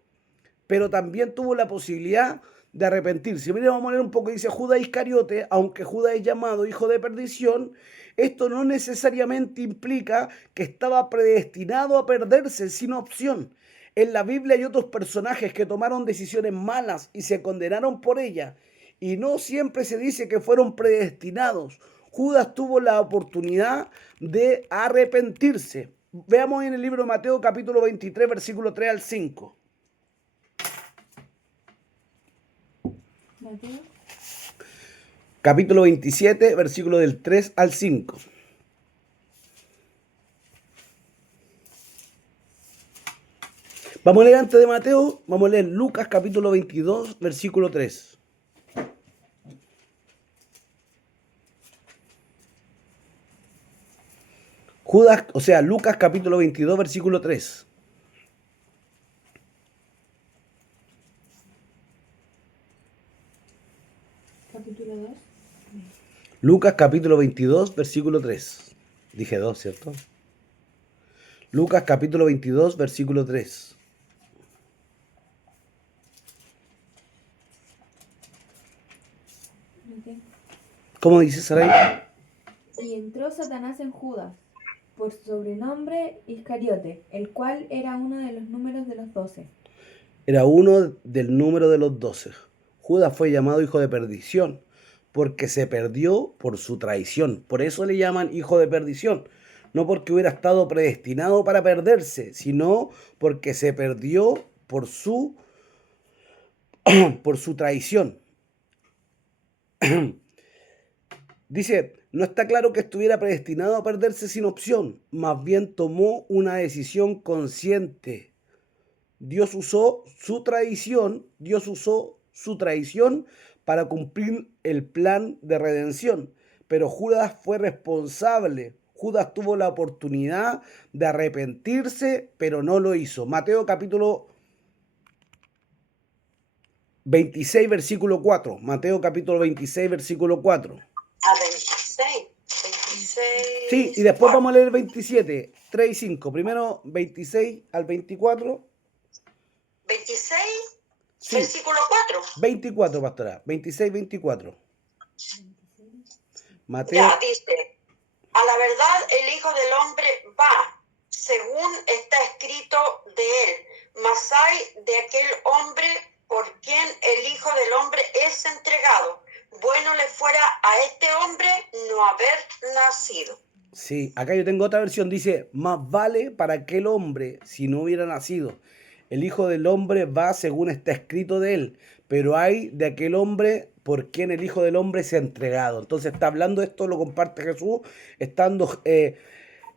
pero también tuvo la posibilidad de arrepentirse. Mira, vamos a leer un poco. Dice: Judas Iscariote, aunque Judas es llamado hijo de perdición, esto no necesariamente implica que estaba predestinado a perderse sin opción. En la Biblia hay otros personajes que tomaron decisiones malas y se condenaron por ellas, y no siempre se dice que fueron predestinados. Judas tuvo la oportunidad de arrepentirse. Veamos en el libro de Mateo capítulo 23, versículo 3 al 5. Mateo. Capítulo 27, versículo del 3 al 5. Vamos a leer antes de Mateo, vamos a leer Lucas capítulo 22, versículo 3. Judas, o sea, Lucas capítulo 22, versículo 3. Capítulo 2. Lucas capítulo 22, versículo 3. Dije 2, ¿cierto? Lucas capítulo 22, versículo 3. Ok. ¿Cómo dice Saray? Y entró Satanás en Judas, por sobrenombre Iscariote, el cual era uno de los números de los 12. Era uno del número de los 12. Judas fue llamado hijo de perdición, porque se perdió por su traición. Por eso le llaman hijo de perdición. No porque hubiera estado predestinado para perderse, sino porque se perdió por su traición. Dice, no está claro que estuviera predestinado a perderse sin opción, más bien tomó una decisión consciente. Dios usó su traición para cumplir el plan de redención, pero Judas fue responsable. Judas tuvo la oportunidad de arrepentirse, pero no lo hizo. Mateo capítulo 26, versículo 4. Mateo capítulo 26, versículo 4. A 26. 26. Sí, y después vamos a leer 27, 3 y 5. Primero 26 al 24. 26, Sí, versículo 4. 24, pastora. 26, 24. Mateo, Ya, dice, a la verdad el Hijo del Hombre va, según está escrito de él, mas hay de aquel hombre por quien el Hijo del Hombre es entregado. Bueno le fuera a este hombre no haber nacido. sí, acá yo tengo otra versión. Dice, más vale para aquel hombre si no hubiera nacido. El Hijo del Hombre va según está escrito de él, pero hay de aquel hombre por quien el Hijo del Hombre se ha entregado. Entonces está hablando esto, lo comparte Jesús, estando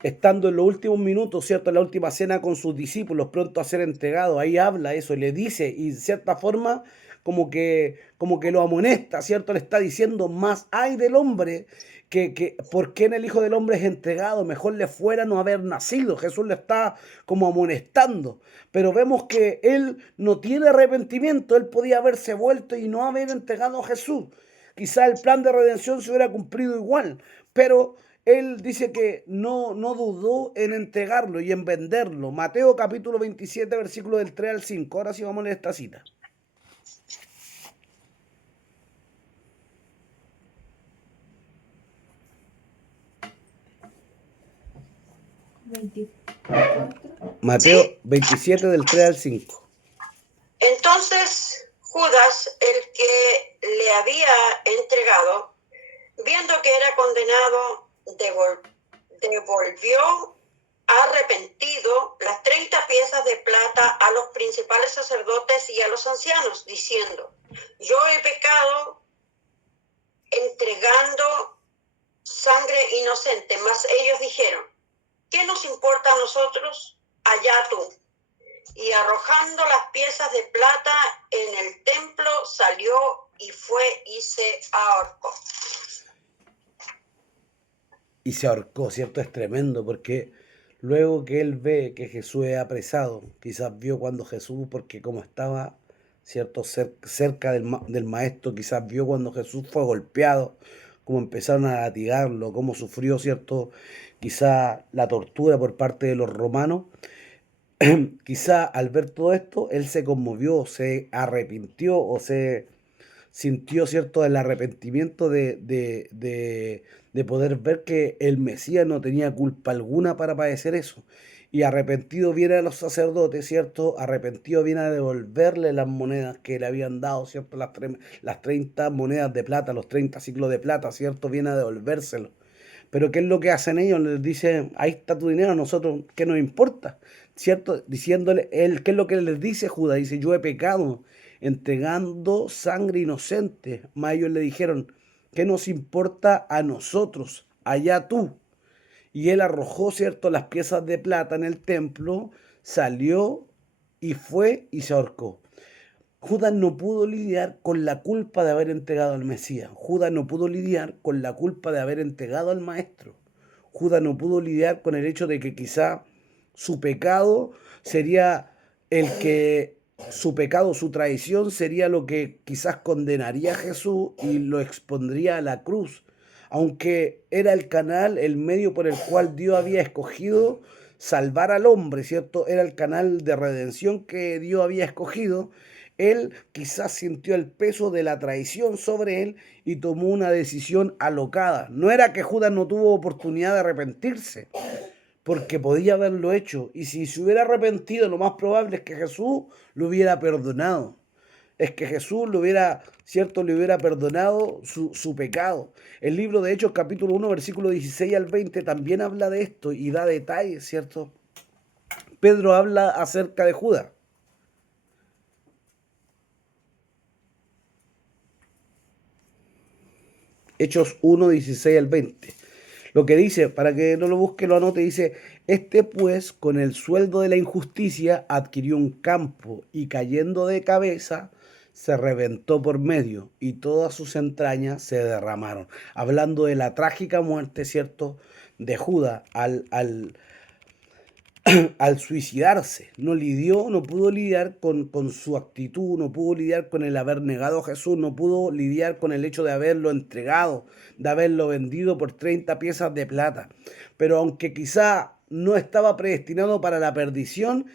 en los últimos minutos, ¿cierto? En la última cena con sus discípulos, pronto a ser entregado. Ahí habla eso y le dice, y de cierta forma como que lo amonesta, ¿cierto? Le está diciendo, más hay del hombre que por quien el Hijo del Hombre es entregado, mejor le fuera no haber nacido. Jesús le está como amonestando, pero vemos que él no tiene arrepentimiento. Él podía haberse vuelto y no haber entregado a Jesús. Quizá el plan de redención se hubiera cumplido igual, pero él dice que no dudó en entregarlo y en venderlo. Mateo capítulo 27, versículo del 3 al 5. Ahora sí vamos a leer esta cita. Mateo 27 del 3 al 5. Entonces Judas, el que le había entregado, viendo que era condenado, devolvió arrepentido las 30 piezas de plata a los principales sacerdotes y a los ancianos, diciendo, yo he pecado entregando sangre inocente. Mas ellos dijeron, ¿qué nos importa a nosotros? Allá tú. Y arrojando las piezas de plata en el templo, salió y fue y se ahorcó. Y se ahorcó, ¿cierto? Es tremendo porque luego que él ve que Jesús es apresado, quizás vio cuando Jesús, porque como estaba, ¿cierto? Cerca del maestro, quizás vio cuando Jesús fue golpeado, cómo empezaron a latigarlo, cómo sufrió, ¿cierto? Quizá la tortura por parte de los romanos. Quizá al ver todo esto, él se conmovió, se arrepintió o se sintió, ¿cierto?, el arrepentimiento de poder ver que el Mesías no tenía culpa alguna para padecer eso. Y arrepentido viene a los sacerdotes, ¿cierto? Arrepentido viene a devolverle las monedas que le habían dado, ¿cierto? Las 30 monedas de plata, los 30 ciclos de plata, ¿cierto? Viene a devolvérselo. Pero ¿qué es lo que hacen ellos? Les dicen, ahí está tu dinero, a nosotros, ¿qué nos importa? ¿Cierto? Diciéndole, él, ¿qué es lo que les dice Judas? Dice, yo he pecado entregando sangre inocente. Mas ellos le dijeron, ¿qué nos importa a nosotros? Allá tú. Y él arrojó, ¿cierto?, las piezas de plata en el templo, salió y fue y se ahorcó. Judas no pudo lidiar con la culpa de haber entregado al Mesías. Judas no pudo lidiar con la culpa de haber entregado al Maestro. Judas no pudo lidiar con el hecho de que quizá su pecado sería su pecado, su traición sería lo que quizás condenaría a Jesús y lo expondría a la cruz. Aunque era el canal, el medio por el cual Dios había escogido salvar al hombre, ¿cierto? Era el canal de redención que Dios había escogido. Él quizás sintió el peso de la traición sobre él y tomó una decisión alocada. No era que Judas no tuvo oportunidad de arrepentirse, porque podía haberlo hecho. Y si se hubiera arrepentido, lo más probable es que Jesús lo hubiera perdonado. Es que Jesús le hubiera perdonado su pecado. El libro de Hechos, capítulo 1, versículo 16 al 20, también habla de esto y da detalles, ¿cierto? Pedro habla acerca de Judas. Hechos 1, 16 al 20. Lo que dice, para que no lo busque, lo anote, dice: este pues con el sueldo de la injusticia adquirió un campo y cayendo de cabeza se reventó por medio y todas sus entrañas se derramaron. Hablando de la trágica muerte, ¿cierto?, de Judas al suicidarse. No pudo lidiar con su actitud, no pudo lidiar con el haber negado a Jesús, no pudo lidiar con el hecho de haberlo entregado, de haberlo vendido por 30 piezas de plata. Pero aunque quizá no estaba predestinado para la perdición,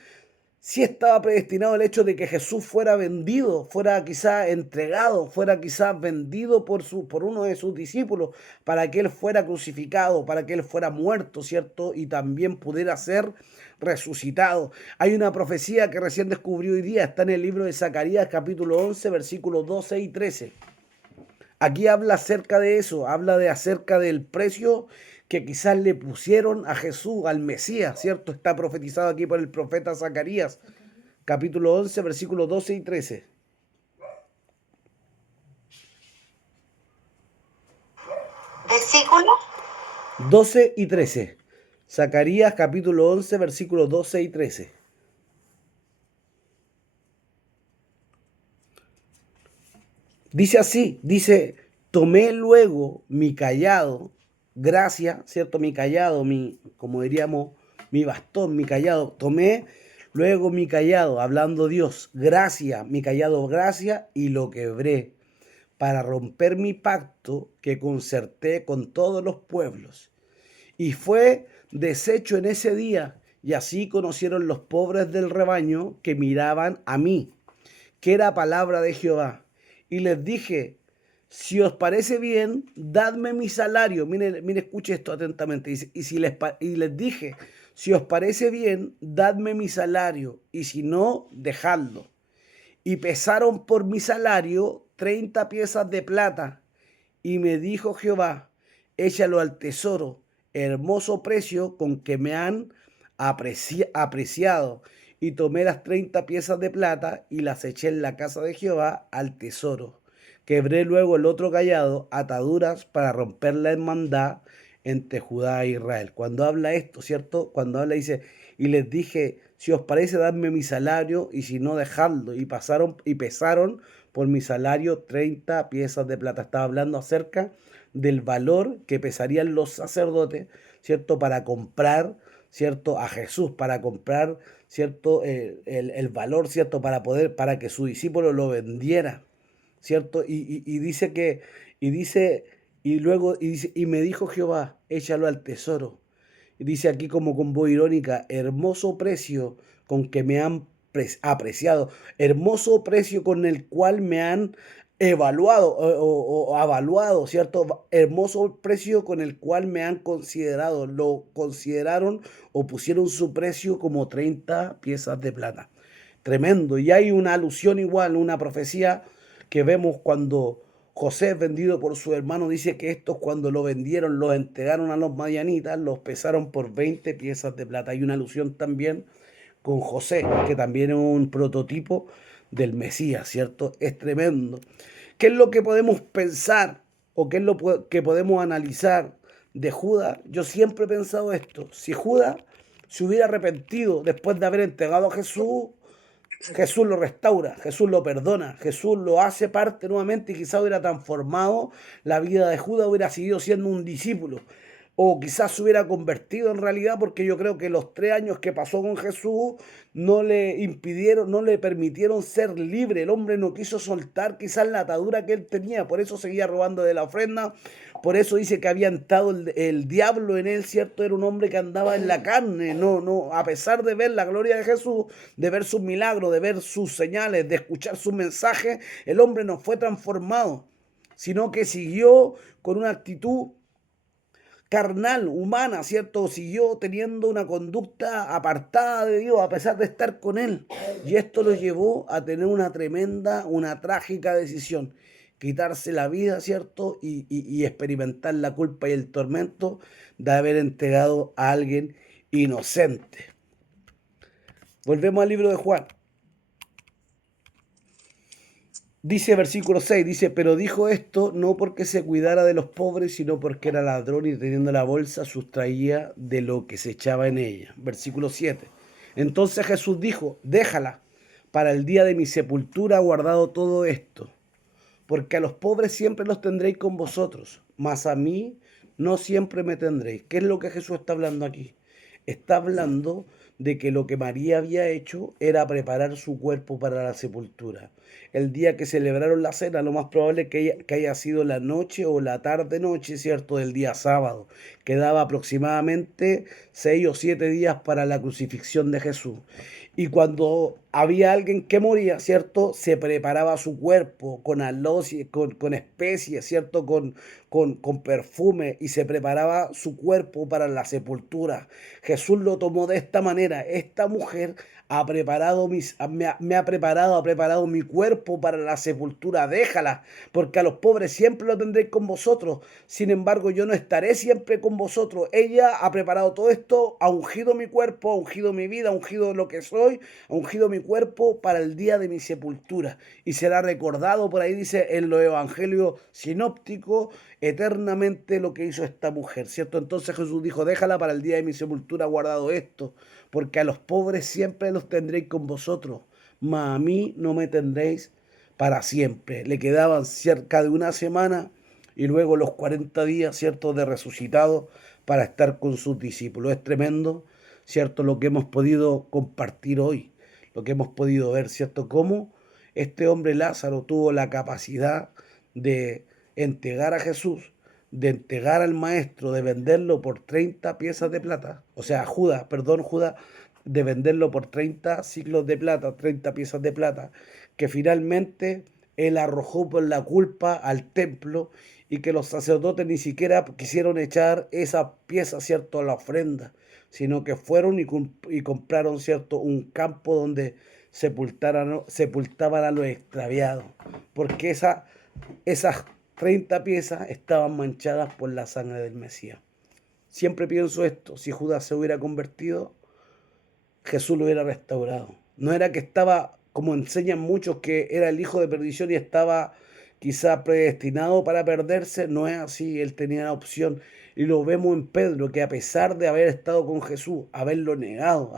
sí estaba predestinado el hecho de que Jesús fuera vendido, fuera quizá entregado, fuera quizá vendido por uno de sus discípulos, para que él fuera crucificado, para que él fuera muerto, ¿cierto? Y también pudiera ser resucitado. Hay una profecía que recién descubrí hoy día, está en el libro de Zacarías, capítulo 11, versículos 12 y 13. Aquí habla acerca de eso, acerca del precio que quizás le pusieron a Jesús, al Mesías, ¿cierto? Está profetizado aquí por el profeta Zacarías, capítulo 11, versículos 12 y 13. Versículo 12 y 13. Zacarías, capítulo 11, versículos 12 y 13. Dice así, tomé luego mi callado, gracia, ¿cierto? Mi callado, como diríamos, mi bastón, mi callado. Tomé luego mi callado, hablando Dios, gracia, mi callado, gracia, y lo quebré, para romper mi pacto que concerté con todos los pueblos. Y fue deshecho en ese día, y así conocieron los pobres del rebaño que miraban a mí, que era palabra de Jehová. Y les dije: si os parece bien, dadme mi salario. Mire, escuche esto atentamente. Y les dije: si os parece bien, dadme mi salario, y si no, dejadlo. Y pesaron por mi salario 30 piezas de plata. Y me dijo Jehová: échalo al tesoro, hermoso precio con que me han apreciado. Y tomé las 30 piezas de plata y las eché en la casa de Jehová al tesoro. Quebré luego el otro callado, ataduras para romper la hermandad entre Judá e Israel. Cuando habla esto, ¿cierto? Cuando habla, dice: y les dije: si os parece, dadme mi salario, y si no, dejadlo. Y pesaron por mi salario 30 piezas de plata. Estaba hablando acerca del valor que pesarían los sacerdotes, ¿cierto?, para comprar, ¿cierto?, a Jesús, para comprar, ¿cierto?, el valor, ¿cierto?, para que su discípulo lo vendiera, ¿cierto? Y me dijo Jehová: échalo al tesoro. Y dice aquí, como con voz irónica: hermoso precio con que me han apreciado, hermoso precio con el cual me han evaluado o avaluado, ¿cierto? Hermoso precio con el cual me han considerado. Lo consideraron o pusieron su precio como 30 piezas de plata. Tremendo. Y hay una alusión igual, una profecía que vemos cuando José es vendido por su hermano. Dice que estos, cuando lo vendieron, los entregaron a los madianitas, los pesaron por 20 piezas de plata. Hay una alusión también con José, que también es un prototipo del Mesías, ¿cierto? Es tremendo. ¿Qué es lo que podemos pensar o qué es lo que podemos analizar de Judas? Yo siempre he pensado esto: si Judas se hubiera arrepentido después de haber entregado a Jesús, Jesús lo restaura, Jesús lo perdona, Jesús lo hace parte nuevamente, y quizá hubiera transformado la vida de Judas, hubiera seguido siendo un discípulo. o quizás se hubiera convertido en realidad, porque yo creo que los 3 años que pasó con Jesús no le impidieron, no le permitieron ser libre. El hombre no quiso soltar quizás la atadura que él tenía, por eso seguía robando de la ofrenda, por eso dice que había entrado el diablo en él, ¿cierto? Era un hombre que andaba en la carne, a pesar de ver la gloria de Jesús, de ver sus milagros, de ver sus señales, de escuchar sus mensajes, el hombre no fue transformado, sino que siguió con una actitud carnal, humana, ¿cierto? Siguió teniendo una conducta apartada de Dios a pesar de estar con Él. Y esto lo llevó a tener una tremenda, una trágica decisión. Quitarse la vida, ¿cierto? Y experimentar la culpa y el tormento de haber entregado a alguien inocente. Volvemos al libro de Juan. Dice versículo 6, dice, pero dijo esto no porque se cuidara de los pobres, sino porque era ladrón y teniendo la bolsa sustraía de lo que se echaba en ella. Versículo 7. Entonces Jesús dijo, déjala, para el día de mi sepultura guardado todo esto, porque a los pobres siempre los tendréis con vosotros, mas a mí no siempre me tendréis. ¿Qué es lo que Jesús está hablando aquí? Está hablando de que lo que María había hecho era preparar su cuerpo para la sepultura. El día que celebraron la cena, lo más probable es que haya sido la noche o la tarde-noche, ¿cierto?, del día sábado. Quedaba aproximadamente 6 o 7 días para la crucifixión de Jesús. Y cuando había alguien que moría, ¿cierto?, se preparaba su cuerpo con aloe, con especies, ¿cierto?, con perfume, y se preparaba su cuerpo para la sepultura. Jesús lo tomó de esta manera. Esta mujer ha preparado ha preparado mi cuerpo para la sepultura. Déjala, porque a los pobres siempre lo tendréis con vosotros. Sin embargo, yo no estaré siempre con vosotros. Ella ha preparado todo esto, ha ungido mi cuerpo, ha ungido mi vida, ha ungido lo que soy, ha ungido mi cuerpo para el día de mi sepultura. Y será recordado, por ahí dice, en los evangelios sinópticos, eternamente lo que hizo esta mujer, ¿cierto? Entonces Jesús dijo, déjala, para el día de mi sepultura guardado esto, porque a los pobres siempre los tendréis con vosotros, mas a mí no me tendréis para siempre. Le quedaban cerca de una semana y luego los 40 días, ¿cierto?, de resucitado para estar con sus discípulos. Es tremendo, ¿cierto?, lo que hemos podido compartir hoy, lo que hemos podido ver, ¿cierto?, cómo este hombre Lázaro tuvo la capacidad de entregar a Jesús, de entregar al maestro, de venderlo por 30 piezas de plata, o sea, Judas, de venderlo por 30 siclos de plata, 30 piezas de plata, que finalmente él arrojó por la culpa al templo y que los sacerdotes ni siquiera quisieron echar esa pieza, ¿cierto?, a la ofrenda, sino que fueron y compraron, ¿cierto?, un campo donde sepultaban a los extraviados, porque esas 30 piezas estaban manchadas por la sangre del Mesías. Siempre pienso esto, si Judas se hubiera convertido, Jesús lo hubiera restaurado. No era que estaba, como enseñan muchos, que era el hijo de perdición y estaba quizá predestinado para perderse. No es así, él tenía la opción. Y lo vemos en Pedro, que a pesar de haber estado con Jesús, haberlo negado,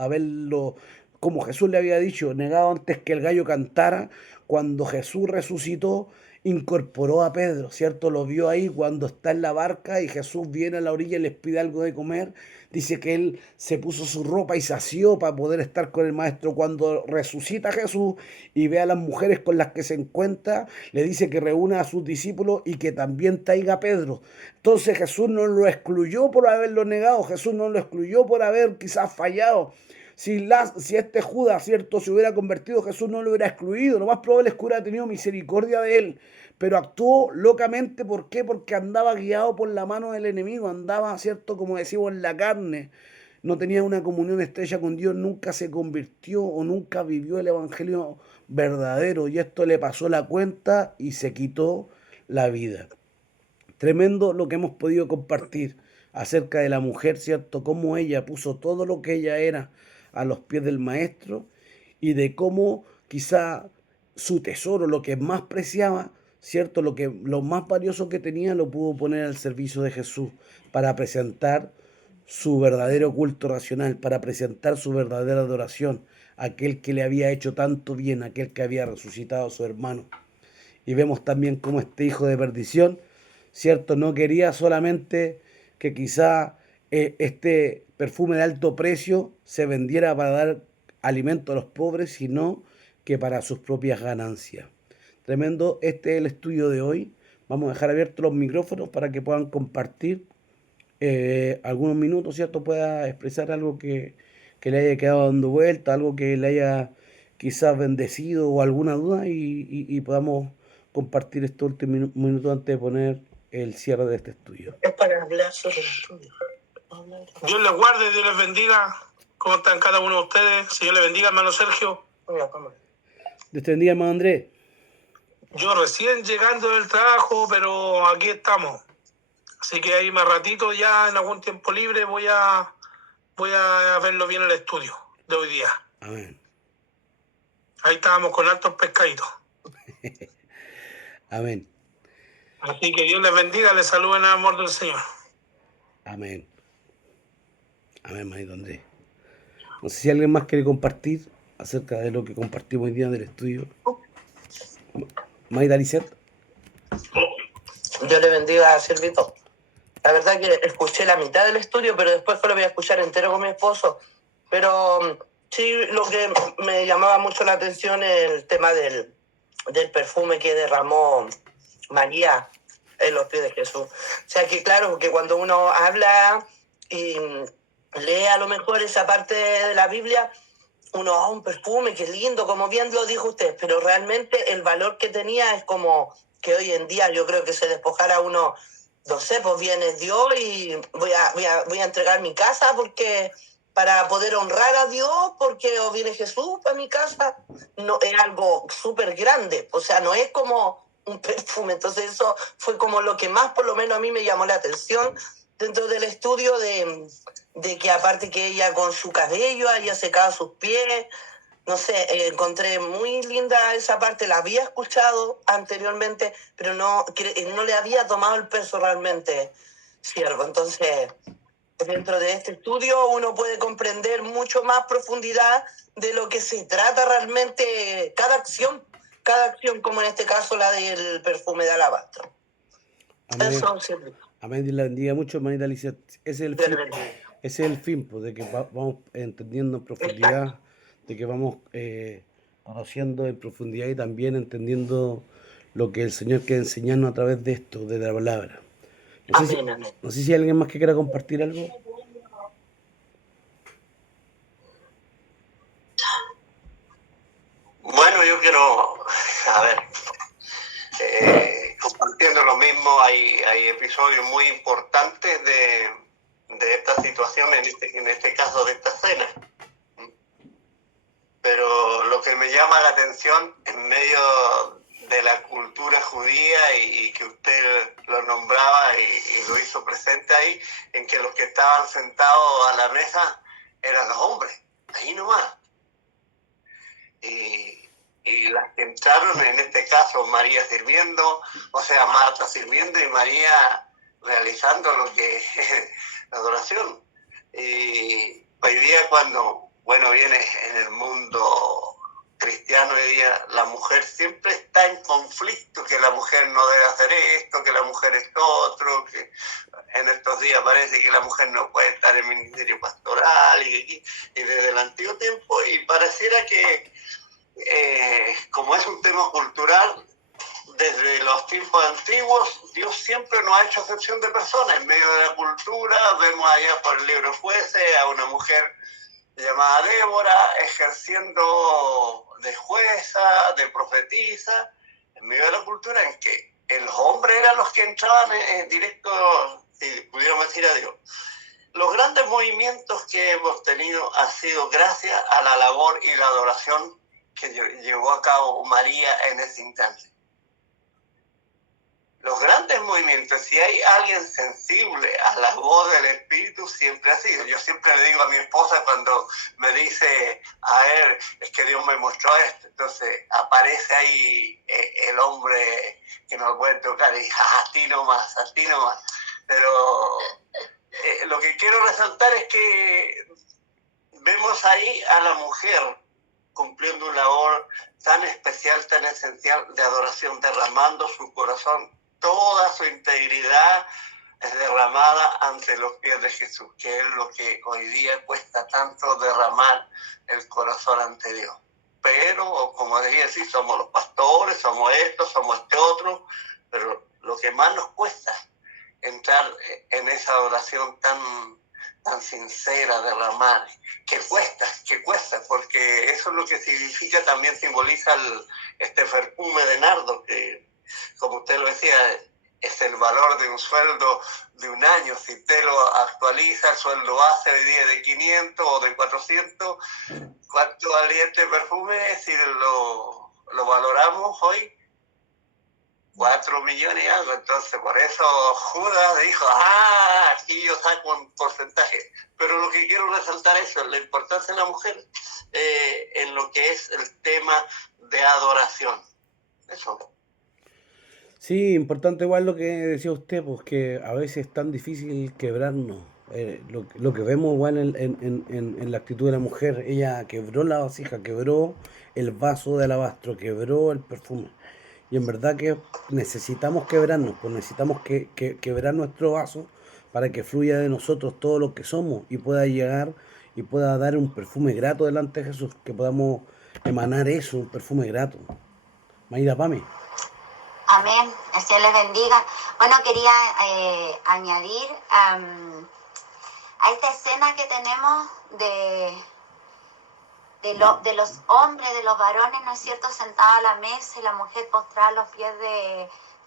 como Jesús le había dicho, negado antes que el gallo cantara, cuando Jesús resucitó, incorporó a Pedro, ¿cierto? Lo vio ahí cuando está en la barca y Jesús viene a la orilla y les pide algo de comer. Dice que él se puso su ropa y se asió para poder estar con el maestro. Cuando resucita Jesús y ve a las mujeres con las que se encuentra, le dice que reúna a sus discípulos y que también traiga a Pedro. Entonces Jesús no lo excluyó por haberlo negado, Jesús no lo excluyó por haber quizás fallado. Si este Judas, ¿cierto?, se hubiera convertido, Jesús no lo hubiera excluido. Lo más probable es que hubiera tenido misericordia de él. Pero actuó locamente. ¿Por qué? Porque andaba guiado por la mano del enemigo. Andaba, ¿cierto?, como decimos, en la carne. No tenía una comunión estrecha con Dios. Nunca se convirtió o nunca vivió el evangelio verdadero. Y esto le pasó la cuenta y se quitó la vida. Tremendo lo que hemos podido compartir acerca de la mujer, ¿cierto? Cómo ella puso todo lo que ella era a los pies del maestro y de cómo quizá su tesoro, lo que más preciaba, ¿cierto?, lo más valioso que tenía, lo pudo poner al servicio de Jesús para presentar su verdadero culto racional, para presentar su verdadera adoración, aquel que le había hecho tanto bien, aquel que había resucitado a su hermano. Y vemos también cómo este hijo de perdición, ¿cierto?, no quería solamente que quizá este perfume de alto precio se vendiera para dar alimento a los pobres, sino que para sus propias ganancias. Tremendo, este es el estudio de hoy. Vamos a dejar abiertos los micrófonos para que puedan compartir algunos minutos, ¿cierto? Pueda expresar algo que le haya quedado dando vuelta, algo que le haya quizás bendecido o alguna duda y podamos compartir estos últimos minutos antes de poner el cierre de este estudio. Es para hablar sobre el estudio. Dios les guarde, Dios les bendiga. ¿Cómo están cada uno de ustedes? Señor les bendiga, hermano Sergio. Dios te bendiga, hermano Andrés. Yo recién llegando del trabajo, pero aquí estamos. Así que ahí más ratito, ya en algún tiempo libre, voy a verlo bien el estudio de hoy día. Amén. Ahí estábamos con altos pescaditos. Amén. Así que Dios les bendiga, les saluda en el amor del Señor. Amén. Amén, manito Andrés. No sé si alguien más quiere compartir acerca de lo que compartimos hoy día del estudio. Maida Lisette. Dios le bendiga, Silvito. La verdad que escuché la mitad del estudio, pero después lo voy a escuchar entero con mi esposo. Pero sí, lo que me llamaba mucho la atención es el tema del perfume que derramó María en los pies de Jesús. O sea que claro, que cuando uno habla y lee a lo mejor esa parte de la Biblia, uno, un perfume, qué lindo, como bien lo dijo usted, pero realmente el valor que tenía es como que hoy en día yo creo que se despojara uno, no sé, pues viene Dios y voy a entregar mi casa porque para poder honrar a Dios, porque o viene Jesús para mi casa, no es algo súper grande, o sea, no es como un perfume. Entonces eso fue como lo que más por lo menos a mí me llamó la atención dentro del estudio de que aparte que ella con su cabello haya secado sus pies, no sé, encontré muy linda esa parte, la había escuchado anteriormente, pero no le había tomado el peso realmente, siervo. Entonces, dentro de este estudio uno puede comprender mucho más profundidad de lo que se trata realmente cada acción, como en este caso la del perfume de alabastro. Amén. Eso, siervo. Amén, Dios la bendiga mucho, hermanita Lisette. Ese es el fin, pues, de que vamos entendiendo en profundidad. Exacto. De que vamos conociendo en profundidad y también entendiendo lo que el Señor quiere enseñarnos a través de esto, de la palabra. No sé si hay alguien más que quiera compartir algo. Bueno, yo quiero, a ver, compartiendo lo mismo, hay episodios muy importantes de esta situación, en este caso de esta escena. Pero lo que me llama la atención en medio de la cultura judía y que usted lo nombraba y lo hizo presente ahí, en que los que estaban sentados a la mesa eran los hombres, ahí nomás. Y las que entraron, en este caso María sirviendo, o sea, Marta sirviendo y María realizando lo que es la adoración. Y hoy día cuando, bueno, viene en el mundo cristiano hoy día, la mujer siempre está en conflicto, que la mujer no debe hacer esto, que la mujer esto otro, que en estos días parece que la mujer no puede estar en el ministerio pastoral y desde el antiguo tiempo, y pareciera que como es un tema cultural, desde los tiempos antiguos, Dios siempre nos ha hecho excepción de personas. En medio de la cultura, vemos allá por el libro Jueces a una mujer llamada Débora ejerciendo de jueza, de profetisa, en medio de la cultura en que los hombres eran los que entraban en directo, si pudiéramos decir, a Dios. Los grandes movimientos que hemos tenido han sido gracias a la labor y la adoración que llevó a cabo María en ese instante. Los grandes movimientos, si hay alguien sensible a la voz del Espíritu, siempre ha sido. Yo siempre le digo a mi esposa cuando me dice, a ver, es que Dios me mostró esto. Entonces aparece ahí el hombre que me puede tocar y dice, a ti nomás, a ti nomás. Pero lo que quiero resaltar es que vemos ahí a la mujer cumpliendo una labor tan especial, tan esencial de adoración, derramando su corazón, toda su integridad es derramada ante los pies de Jesús, que es lo que hoy día cuesta tanto derramar el corazón ante Dios. Pero, como decía, sí, somos los pastores, somos esto, somos este otro, pero lo que más nos cuesta entrar en esa adoración tan sincera, derramar, que cuesta, porque eso es lo que significa, también simboliza este perfume de nardo, que, como usted lo decía, es el valor de un sueldo de un año. Si usted lo actualiza, el sueldo base hoy día de 500 o de 400, ¿cuánto valía este perfume? Si lo valoramos hoy, 4 millones y algo. Entonces, por eso Judas dijo, aquí yo saco un porcentaje. Pero lo que quiero resaltar es la importancia de la mujer en lo que es el tema de adoración. Eso. Sí, importante igual lo que decía usted, pues que a veces es tan difícil quebrarnos. Lo que vemos igual en la actitud de la mujer, ella quebró la vasija, quebró el vaso de alabastro, quebró el perfume. Y en verdad que necesitamos quebrarnos, pues necesitamos quebrar nuestro vaso para que fluya de nosotros todo lo que somos y pueda llegar y pueda dar un perfume grato delante de Jesús, que podamos emanar eso, un perfume grato. Mayra Pame. Amén. El Señor les bendiga. Bueno, quería añadir a esta escena que tenemos de los hombres, de los varones, ¿no es cierto?, sentados a la mesa y la mujer postrada a los pies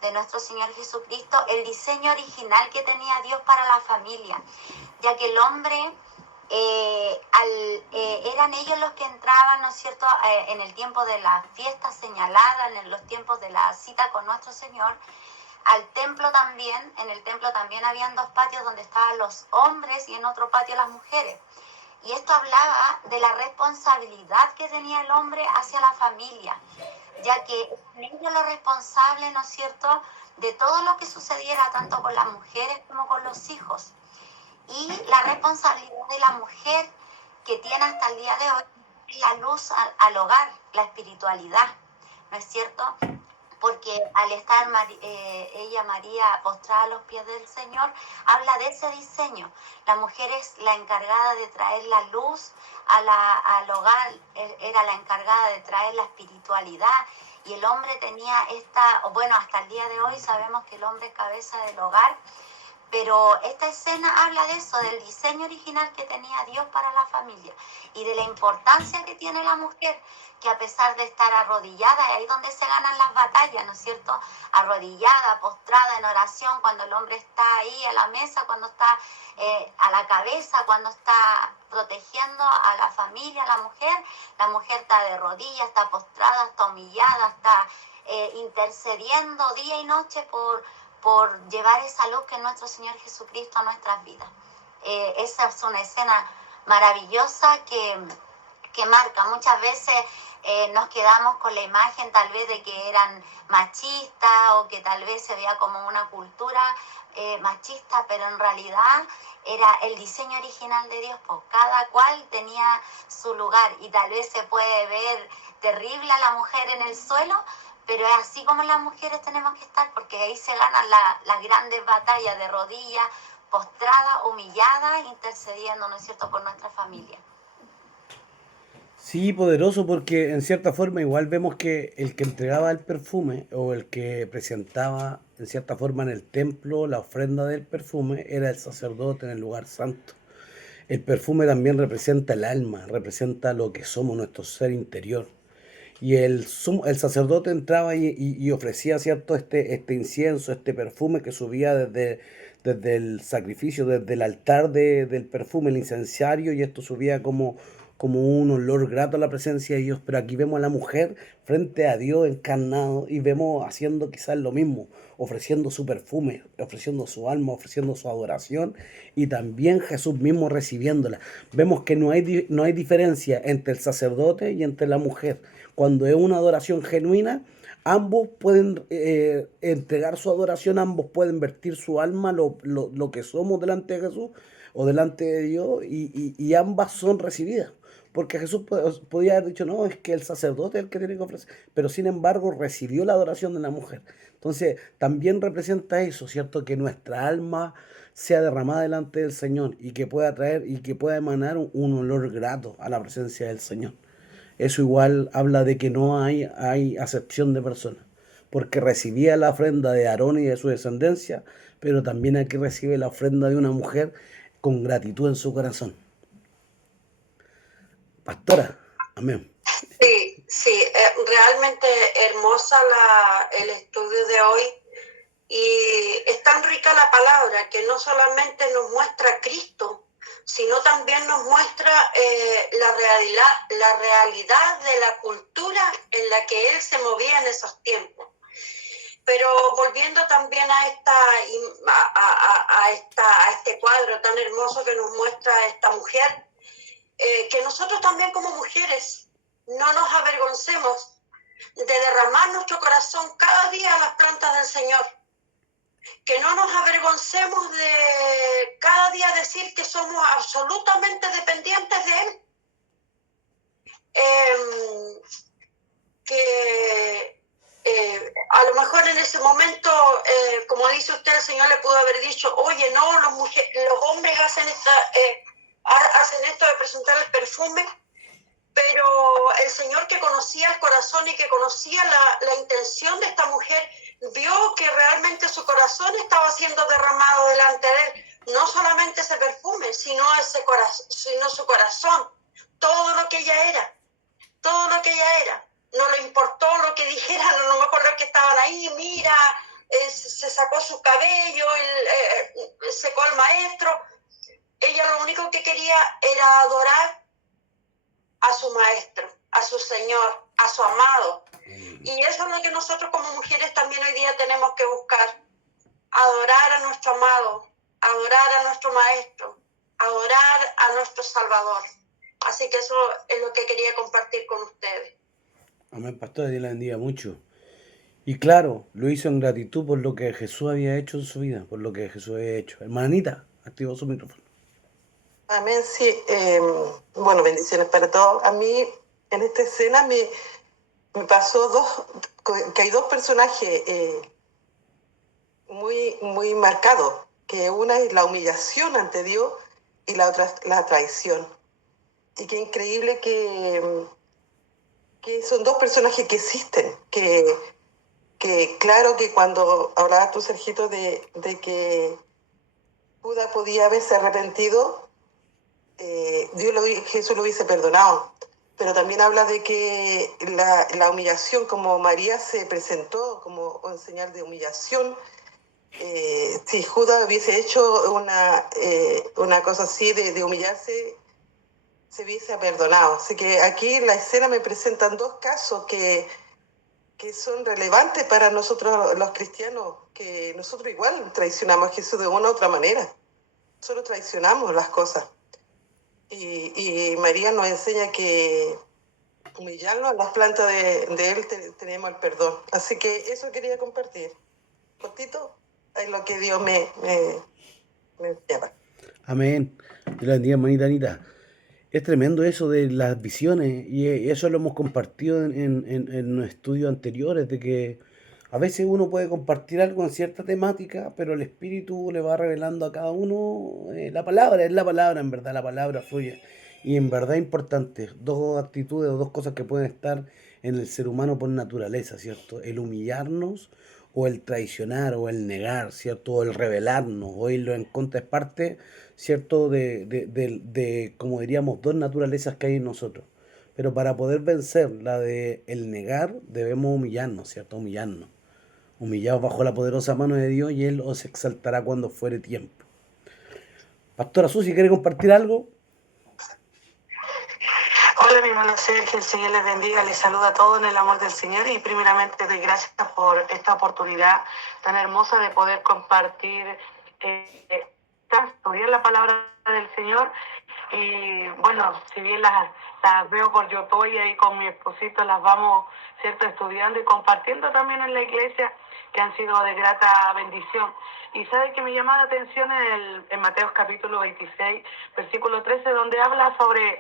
de nuestro Señor Jesucristo, el diseño original que tenía Dios para la familia, ya que el hombre, eran ellos los que entraban, ¿no es cierto?, en el tiempo de la fiesta señalada, en los tiempos de la cita con nuestro Señor, al templo también. En el templo también habían 2 patios donde estaban los hombres y en otro patio las mujeres. Y esto hablaba de la responsabilidad que tenía el hombre hacia la familia, ya que eran ellos los responsables, ¿no es cierto?, de todo lo que sucediera, tanto con las mujeres como con los hijos. Y la responsabilidad de la mujer que tiene hasta el día de hoy es la luz al hogar, la espiritualidad, ¿no es cierto? Porque al estar ella, María, postrada a los pies del Señor, habla de ese diseño. La mujer es la encargada de traer la luz al hogar, era la encargada de traer la espiritualidad, y el hombre tenía hasta el día de hoy sabemos que el hombre es cabeza del hogar, pero esta escena habla de eso, del diseño original que tenía Dios para la familia y de la importancia que tiene la mujer, que a pesar de estar arrodillada, es ahí donde se ganan las batallas, ¿no es cierto? Arrodillada, postrada en oración, cuando el hombre está ahí a la mesa, cuando está a la cabeza, cuando está protegiendo a la familia, a la mujer está de rodillas, está postrada, está humillada, está intercediendo día y noche por llevar esa luz que es nuestro Señor Jesucristo a nuestras vidas. Esa es una escena maravillosa que marca. Muchas veces nos quedamos con la imagen tal vez de que eran machistas o que tal vez se veía como una cultura machista, pero en realidad era el diseño original de Dios, pues cada cual tenía su lugar, y tal vez se puede ver terrible a la mujer en el suelo, pero es así como las mujeres tenemos que estar, porque ahí se ganan las grandes batallas de rodillas, postradas, humilladas, intercediendo, ¿no es cierto?, por nuestra familia. Sí, poderoso, porque en cierta forma igual vemos que el que entregaba el perfume o el que presentaba en cierta forma en el templo la ofrenda del perfume era el sacerdote en el lugar santo. El perfume también representa el alma, representa lo que somos, nuestro ser interior. Y el sacerdote entraba y ofrecía, ¿cierto?, este incienso, este perfume que subía desde el sacrificio, desde el altar del perfume, el incensario, y esto subía como un olor grato a la presencia de Dios. Pero aquí vemos a la mujer frente a Dios encarnado y vemos haciendo quizás lo mismo, ofreciendo su perfume, ofreciendo su alma, ofreciendo su adoración, y también Jesús mismo recibiéndola. Vemos que no hay diferencia entre el sacerdote y entre la mujer. Cuando es una adoración genuina, ambos pueden entregar su adoración, ambos pueden vertir su alma, lo que somos delante de Jesús o delante de Dios, y ambas son recibidas. porque Jesús podía haber dicho, no, es que el sacerdote es el que tiene que ofrecer, pero sin embargo recibió la adoración de la mujer. Entonces, también representa eso, ¿cierto? Que nuestra alma sea derramada delante del Señor y que pueda traer y que pueda emanar un olor grato a la presencia del Señor. Eso igual habla de que no hay acepción de personas, porque recibía la ofrenda de Aarón y de su descendencia, pero también aquí recibe la ofrenda de una mujer con gratitud en su corazón. Pastora, amén. Sí, sí, realmente hermosa el estudio de hoy, y es tan rica la palabra que no solamente nos muestra a Cristo, sino también nos muestra la realidad de la cultura en la que él se movía en esos tiempos. Pero volviendo también a este cuadro tan hermoso que nos muestra esta mujer, que nosotros también como mujeres no nos avergoncemos de derramar nuestro corazón cada día a las plantas del Señor. Que no nos avergoncemos de cada día decir que somos absolutamente dependientes de Él. A lo mejor en ese momento, como dice usted, el Señor le pudo haber dicho, oye, no, los hombres hacen esto de presentar el perfume, pero el Señor, que conocía el corazón y que conocía la intención de esta mujer, vio que realmente su corazón estaba siendo derramado delante de él. No solamente ese perfume, sino su corazón, todo lo que ella era. No le importó lo que dijeran, a lo mejor los que estaban ahí, mira, se sacó su cabello, secó al maestro. Ella lo único que quería era adorar a su maestro, a su Señor, a su amado. Y eso es lo que nosotros como mujeres también hoy día tenemos que buscar: adorar a nuestro amado, adorar a nuestro maestro, adorar a nuestro Salvador. Así que eso es lo que quería compartir con ustedes. Amén, pastor, Dios la bendiga mucho. Y claro, lo hizo en gratitud por lo que Jesús había hecho en su vida, por lo que Jesús había hecho. Hermanita, activó su micrófono. Amén, sí. Bueno, bendiciones para todos. A mí, en esta escena, me pasó que hay dos personajes muy marcados, que una es la humillación ante Dios y la otra es la traición. Y qué increíble que son dos personajes que existen, que claro que cuando hablabas tú, Sergito, de que Judas podía haberse arrepentido, Jesús lo hubiese perdonado. Pero también habla de que la humillación, como María se presentó como un señal de humillación, si Judas hubiese hecho una cosa así de humillarse, se hubiese perdonado. Así que aquí en la escena me presentan dos casos que son relevantes para nosotros los cristianos, que nosotros igual traicionamos a Jesús de una u otra manera. Nosotros traicionamos las cosas. Y María nos enseña que humillarnos a las plantas de Él tenemos el perdón. Así que eso quería compartir. Cortito, es lo que Dios me llama. Amén. Dios la bendiga, hermanita Anita. Es tremendo eso de las visiones, y eso lo hemos compartido en los estudios anteriores, de que a veces uno puede compartir algo en cierta temática, pero el Espíritu le va revelando a cada uno la palabra, es la palabra, en verdad, la palabra fluye. Y en verdad es importante, dos actitudes o dos cosas que pueden estar en el ser humano por naturaleza, ¿cierto? El humillarnos o el traicionar o el negar, ¿cierto? O el rebelarnos o irlo en contra, es parte, ¿cierto? De, como diríamos, dos naturalezas que hay en nosotros. Pero para poder vencer la de el negar, debemos humillarnos, ¿cierto? Humillarnos. Humillados bajo la poderosa mano de Dios, y Él os exaltará cuando fuere tiempo. Pastora Susi, ¿quiere compartir algo? Hola, mi hermano Sergio, el Señor les bendiga, les saluda a todos en el amor del Señor, y primeramente doy gracias por esta oportunidad tan hermosa de poder compartir, estudiar la palabra del Señor. Y bueno, si bien las veo por YouTube y ahí con mi esposito las vamos, ¿cierto?, estudiando y compartiendo también en la iglesia, que han sido de grata bendición. Y sabe que me llama la atención en Mateo capítulo 26, versículo 13, donde habla sobre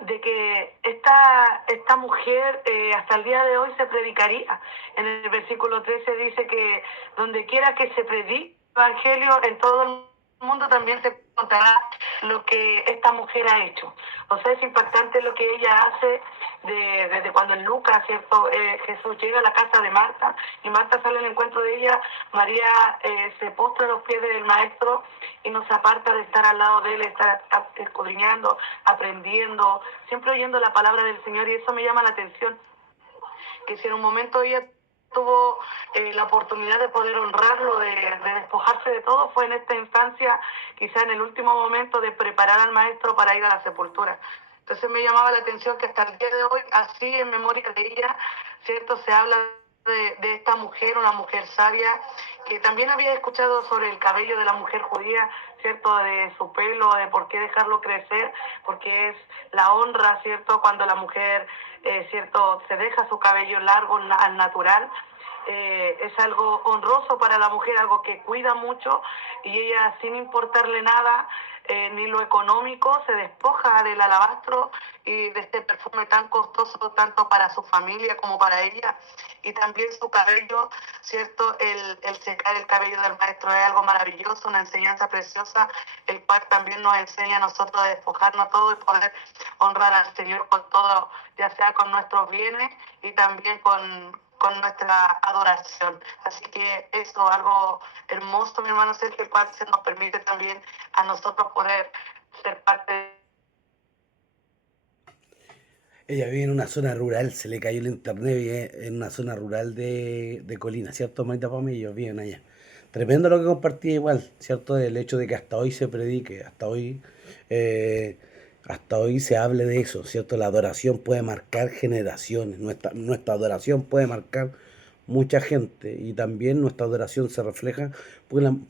de que esta mujer hasta el día de hoy se predicaría. En el versículo 13 dice que donde quiera que se predique el evangelio en todo el mundo también se contará lo que esta mujer ha hecho. O sea, es impactante lo que ella hace desde cuando en Lucas, ¿cierto? Jesús llega a la casa de Marta y Marta sale al encuentro de ella. María se postra a los pies del maestro y no se aparta de estar al lado de él, estar escudriñando, aprendiendo, siempre oyendo la palabra del Señor, y eso me llama la atención, que si en un momento ella tuvo la oportunidad de poder honrarlo, de despojarse de todo, fue en esta instancia, quizá en el último momento, de preparar al maestro para ir a la sepultura. Entonces me llamaba la atención que hasta el día de hoy, así en memoria de ella, ¿cierto? Se habla de esta mujer, una mujer sabia, que también había escuchado sobre el cabello de la mujer judía, ¿cierto? De su pelo, de por qué dejarlo crecer, porque es la honra, ¿cierto? Cuando la mujer, ¿cierto? Se deja su cabello largo al natural. Es algo honroso para la mujer, algo que cuida mucho, y ella, sin importarle nada, ni lo económico, se despoja del alabastro y de este perfume tan costoso tanto para su familia como para ella, y también su cabello, ¿cierto? El secar el cabello del maestro es algo maravilloso, una enseñanza preciosa, el cual también nos enseña a nosotros a despojarnos todo y poder honrar al Señor con todo, ya sea con nuestros bienes y también con nuestra adoración. Así que eso, algo hermoso, mi hermano Sergio, el cual se nos permite también a nosotros poder ser parte de... Ella vive en una zona rural, se le cayó el internet, vive en una zona rural de Colina, ¿cierto, Maita Pame? Ellos viven allá. Tremendo lo que compartía igual, ¿cierto? El hecho de que hasta hoy se predique, hasta hoy se hable de eso, ¿cierto? La adoración puede marcar generaciones, nuestra adoración puede marcar mucha gente, y también nuestra adoración se refleja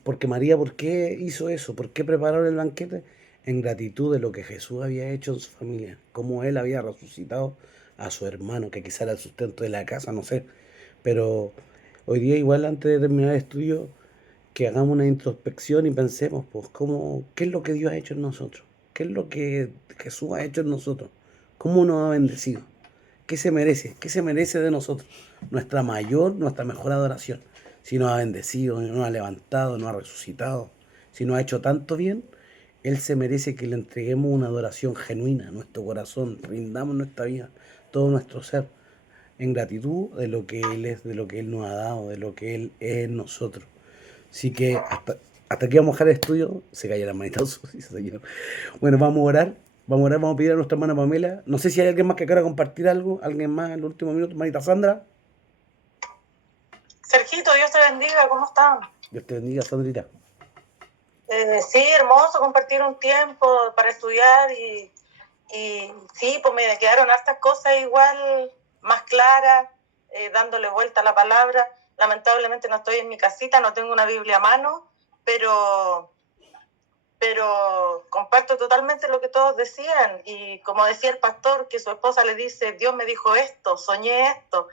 porque María, ¿por qué hizo eso? ¿Por qué prepararon el banquete? En gratitud de lo que Jesús había hecho en su familia, cómo él había resucitado a su hermano, que quizá era el sustento de la casa, no sé. Pero hoy día, igual, antes de terminar el estudio, que hagamos una introspección y pensemos, pues, qué es lo que Dios ha hecho en nosotros, qué es lo que Jesús ha hecho en nosotros, cómo nos ha bendecido, qué se merece de nosotros, nuestra mejor adoración. Si nos ha bendecido, nos ha levantado, nos ha resucitado, si nos ha hecho tanto bien, Él se merece que le entreguemos una adoración genuina, nuestro corazón, rindamos nuestra vida, todo nuestro ser, en gratitud de lo que Él es, de lo que Él nos ha dado, de lo que Él es en nosotros. Así que hasta aquí vamos a dejar el estudio. Se cayó la manitazo. Sí, señor. Bueno, vamos a pedir a nuestra hermana Pamela. No sé si hay alguien más que quiera compartir algo. ¿Alguien más en el último minuto? Manita Sandra. Sergito, Dios te bendiga, ¿cómo están? Dios te bendiga, Sandrita. Sí, hermoso compartir un tiempo para estudiar y sí, pues me quedaron hartas cosas igual más claras, dándole vuelta a la palabra. Lamentablemente no estoy en mi casita, no tengo una Biblia a mano, pero comparto totalmente lo que todos decían, y como decía el pastor, que su esposa le dice, Dios me dijo esto, soñé esto,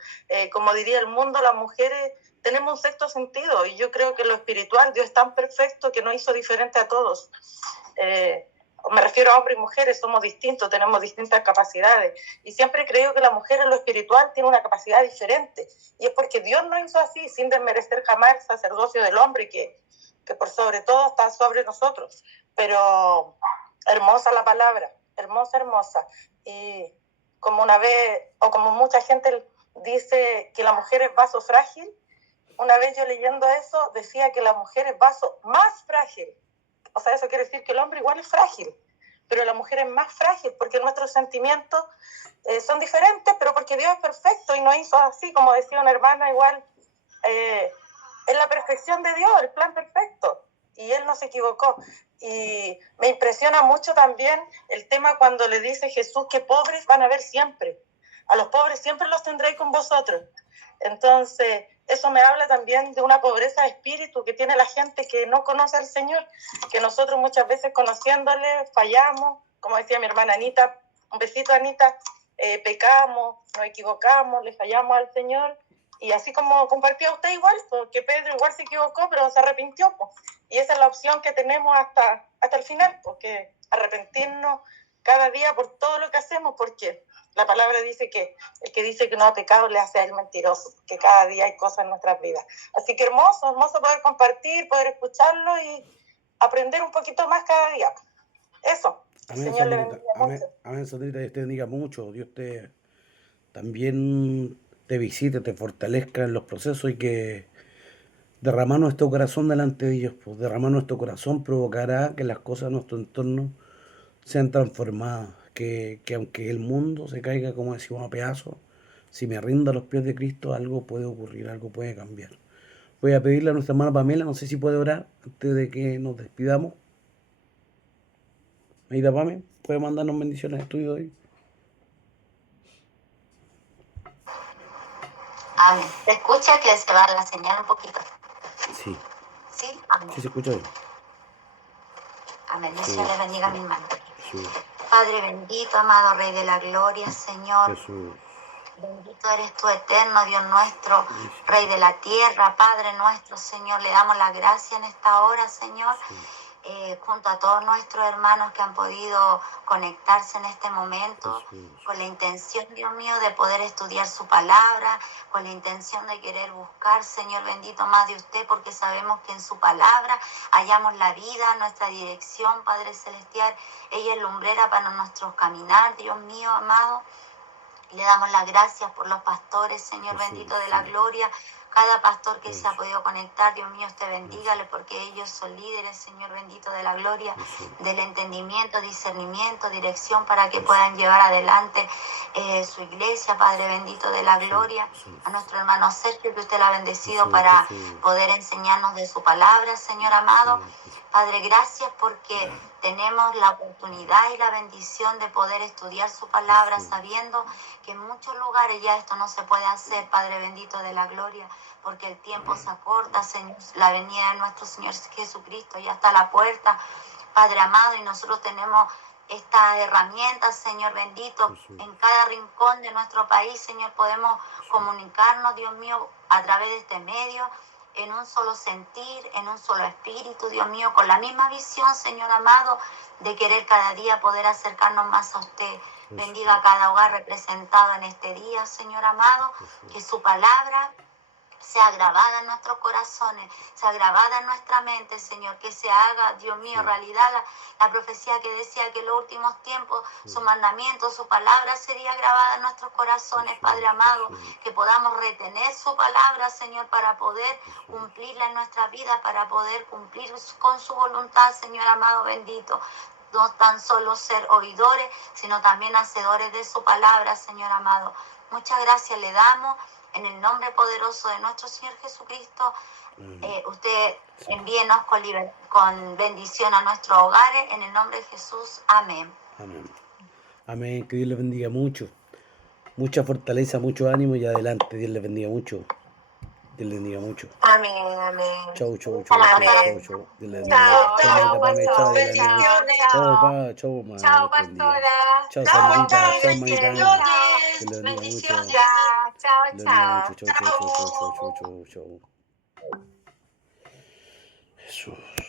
como diría el mundo, las mujeres tenemos un sexto sentido, y yo creo que lo espiritual, Dios es tan perfecto que nos hizo diferente a todos. Me refiero a hombres y mujeres, somos distintos, tenemos distintas capacidades, y siempre creo que la mujer en lo espiritual tiene una capacidad diferente, y es porque Dios nos hizo así, sin desmerecer jamás el sacerdocio del hombre, que por sobre todo está sobre nosotros. Pero hermosa la palabra, hermosa. Y como una vez, o como mucha gente dice que la mujer es vaso frágil, una vez yo leyendo eso decía que la mujer es vaso más frágil. O sea, eso quiere decir que el hombre igual es frágil, pero la mujer es más frágil porque nuestros sentimientos son diferentes, pero porque Dios es perfecto y nos hizo así, como decía una hermana igual, es la perfección de Dios, el plan perfecto, y Él no se equivocó. Y me impresiona mucho también el tema cuando le dice Jesús que pobres van a haber siempre, a los pobres siempre los tendréis con vosotros. Entonces eso me habla también de una pobreza de espíritu que tiene la gente que no conoce al Señor, que nosotros muchas veces conociéndole fallamos, como decía mi hermana Anita, un besito Anita, pecamos, nos equivocamos, le fallamos al Señor, Y así como compartía usted igual, porque Pedro igual se equivocó, pero se arrepintió. Po. Y esa es la opción que tenemos hasta el final, porque arrepentirnos cada día por todo lo que hacemos, porque la palabra dice que el que dice que no ha pecado le hace a él mentiroso, que cada día hay cosas en nuestras vidas. Así que hermoso poder compartir, poder escucharlo y aprender un poquito más cada día. Eso. Amén, Señor le Sandrita. bendiga mucho. Amén, Sandrita. Dios te bendiga mucho. Dios te también te visite, te fortalezca en los procesos y que derramar nuestro corazón delante de Dios. Pues derramar nuestro corazón provocará que las cosas en nuestro entorno sean transformadas. Que aunque el mundo se caiga, como decimos, a pedazos, si me rindo a los pies de Cristo, algo puede ocurrir, algo puede cambiar. Voy a pedirle a nuestra hermana Pamela, no sé si puede orar antes de que nos despidamos. Aida Pame, ¿puede mandarnos bendiciones al estudio de hoy? Amén. ¿Se escucha que se va la señal un poquito? Sí. Sí, amén. Sí, se escucha bien. Amén. Dios le bendiga a mi hermano. Jesús. Padre bendito, amado Rey de la Gloria, Señor. Jesús. Bendito eres tú, eterno Dios nuestro, Rey de la tierra, Padre nuestro, Señor. Le damos la gracia en esta hora, Señor. Junto a todos nuestros hermanos que han podido conectarse en este momento, con la intención, Dios mío, de poder estudiar su palabra, con la intención de querer buscar, Señor bendito, más de usted, porque sabemos que en su palabra hallamos la vida, nuestra dirección, Padre Celestial. Ella es lumbrera para nuestros caminar, Dios mío, amado. Le damos las gracias por los pastores, Señor bendito de la gloria. Cada pastor que se ha podido conectar, Dios mío, usted bendígale, porque ellos son líderes, Señor bendito de la gloria, del entendimiento, discernimiento, dirección, para que puedan llevar adelante su iglesia, Padre bendito de la gloria. A nuestro hermano Sergio, que usted lo ha bendecido para poder enseñarnos de su palabra, Señor amado. Padre, gracias porque tenemos la oportunidad y la bendición de poder estudiar su palabra, sabiendo que en muchos lugares ya esto no se puede hacer, Padre bendito de la gloria, porque el tiempo se acorta, Señor, la venida de nuestro Señor Jesucristo ya está a la puerta, Padre amado, y nosotros tenemos estas herramientas, Señor bendito, en cada rincón de nuestro país, Señor, podemos comunicarnos, Dios mío, a través de este medio, en un solo sentir, en un solo espíritu, Dios mío, con la misma visión, Señor amado, de querer cada día poder acercarnos más a usted. Bendiga a cada hogar representado en este día, Señor amado, que su palabra sea grabada en nuestros corazones, sea grabada en nuestra mente, Señor, que se haga, Dios mío, realidad la profecía que decía que en los últimos tiempos su mandamiento, su palabra sería grabada en nuestros corazones, Padre amado, que podamos retener su palabra, Señor, para poder cumplirla en nuestra vida, para poder cumplir con su voluntad, Señor amado bendito. No tan solo ser oidores, sino también hacedores de su palabra, Señor amado. Muchas gracias le damos. En el nombre poderoso de nuestro Señor Jesucristo, usted envíenos con bendición a nuestros hogares. En el nombre de Jesús, amén. Amén. Amén. Que Dios les bendiga mucho. Mucha fortaleza, mucho ánimo y adelante. Dios les bendiga mucho. Dios les bendiga mucho. Amén, amén. Chau, chau, chau, chau, Amén. chau, chau. Dios les bendiga. Chao, Chau, pastor. Dios les bendiga. Chau, pa, chau, ma. Chao, Dios les bendiga. pastora. Chau, Chao, Sandrita. chao, Chau, Mayrana. bendiciones, Dios les bendiga mucho. bendiciones. Ya, chao, Dios les bendiga chao. mucho. Chau, chau, chau, chau, chau, chau, chau. Jesús.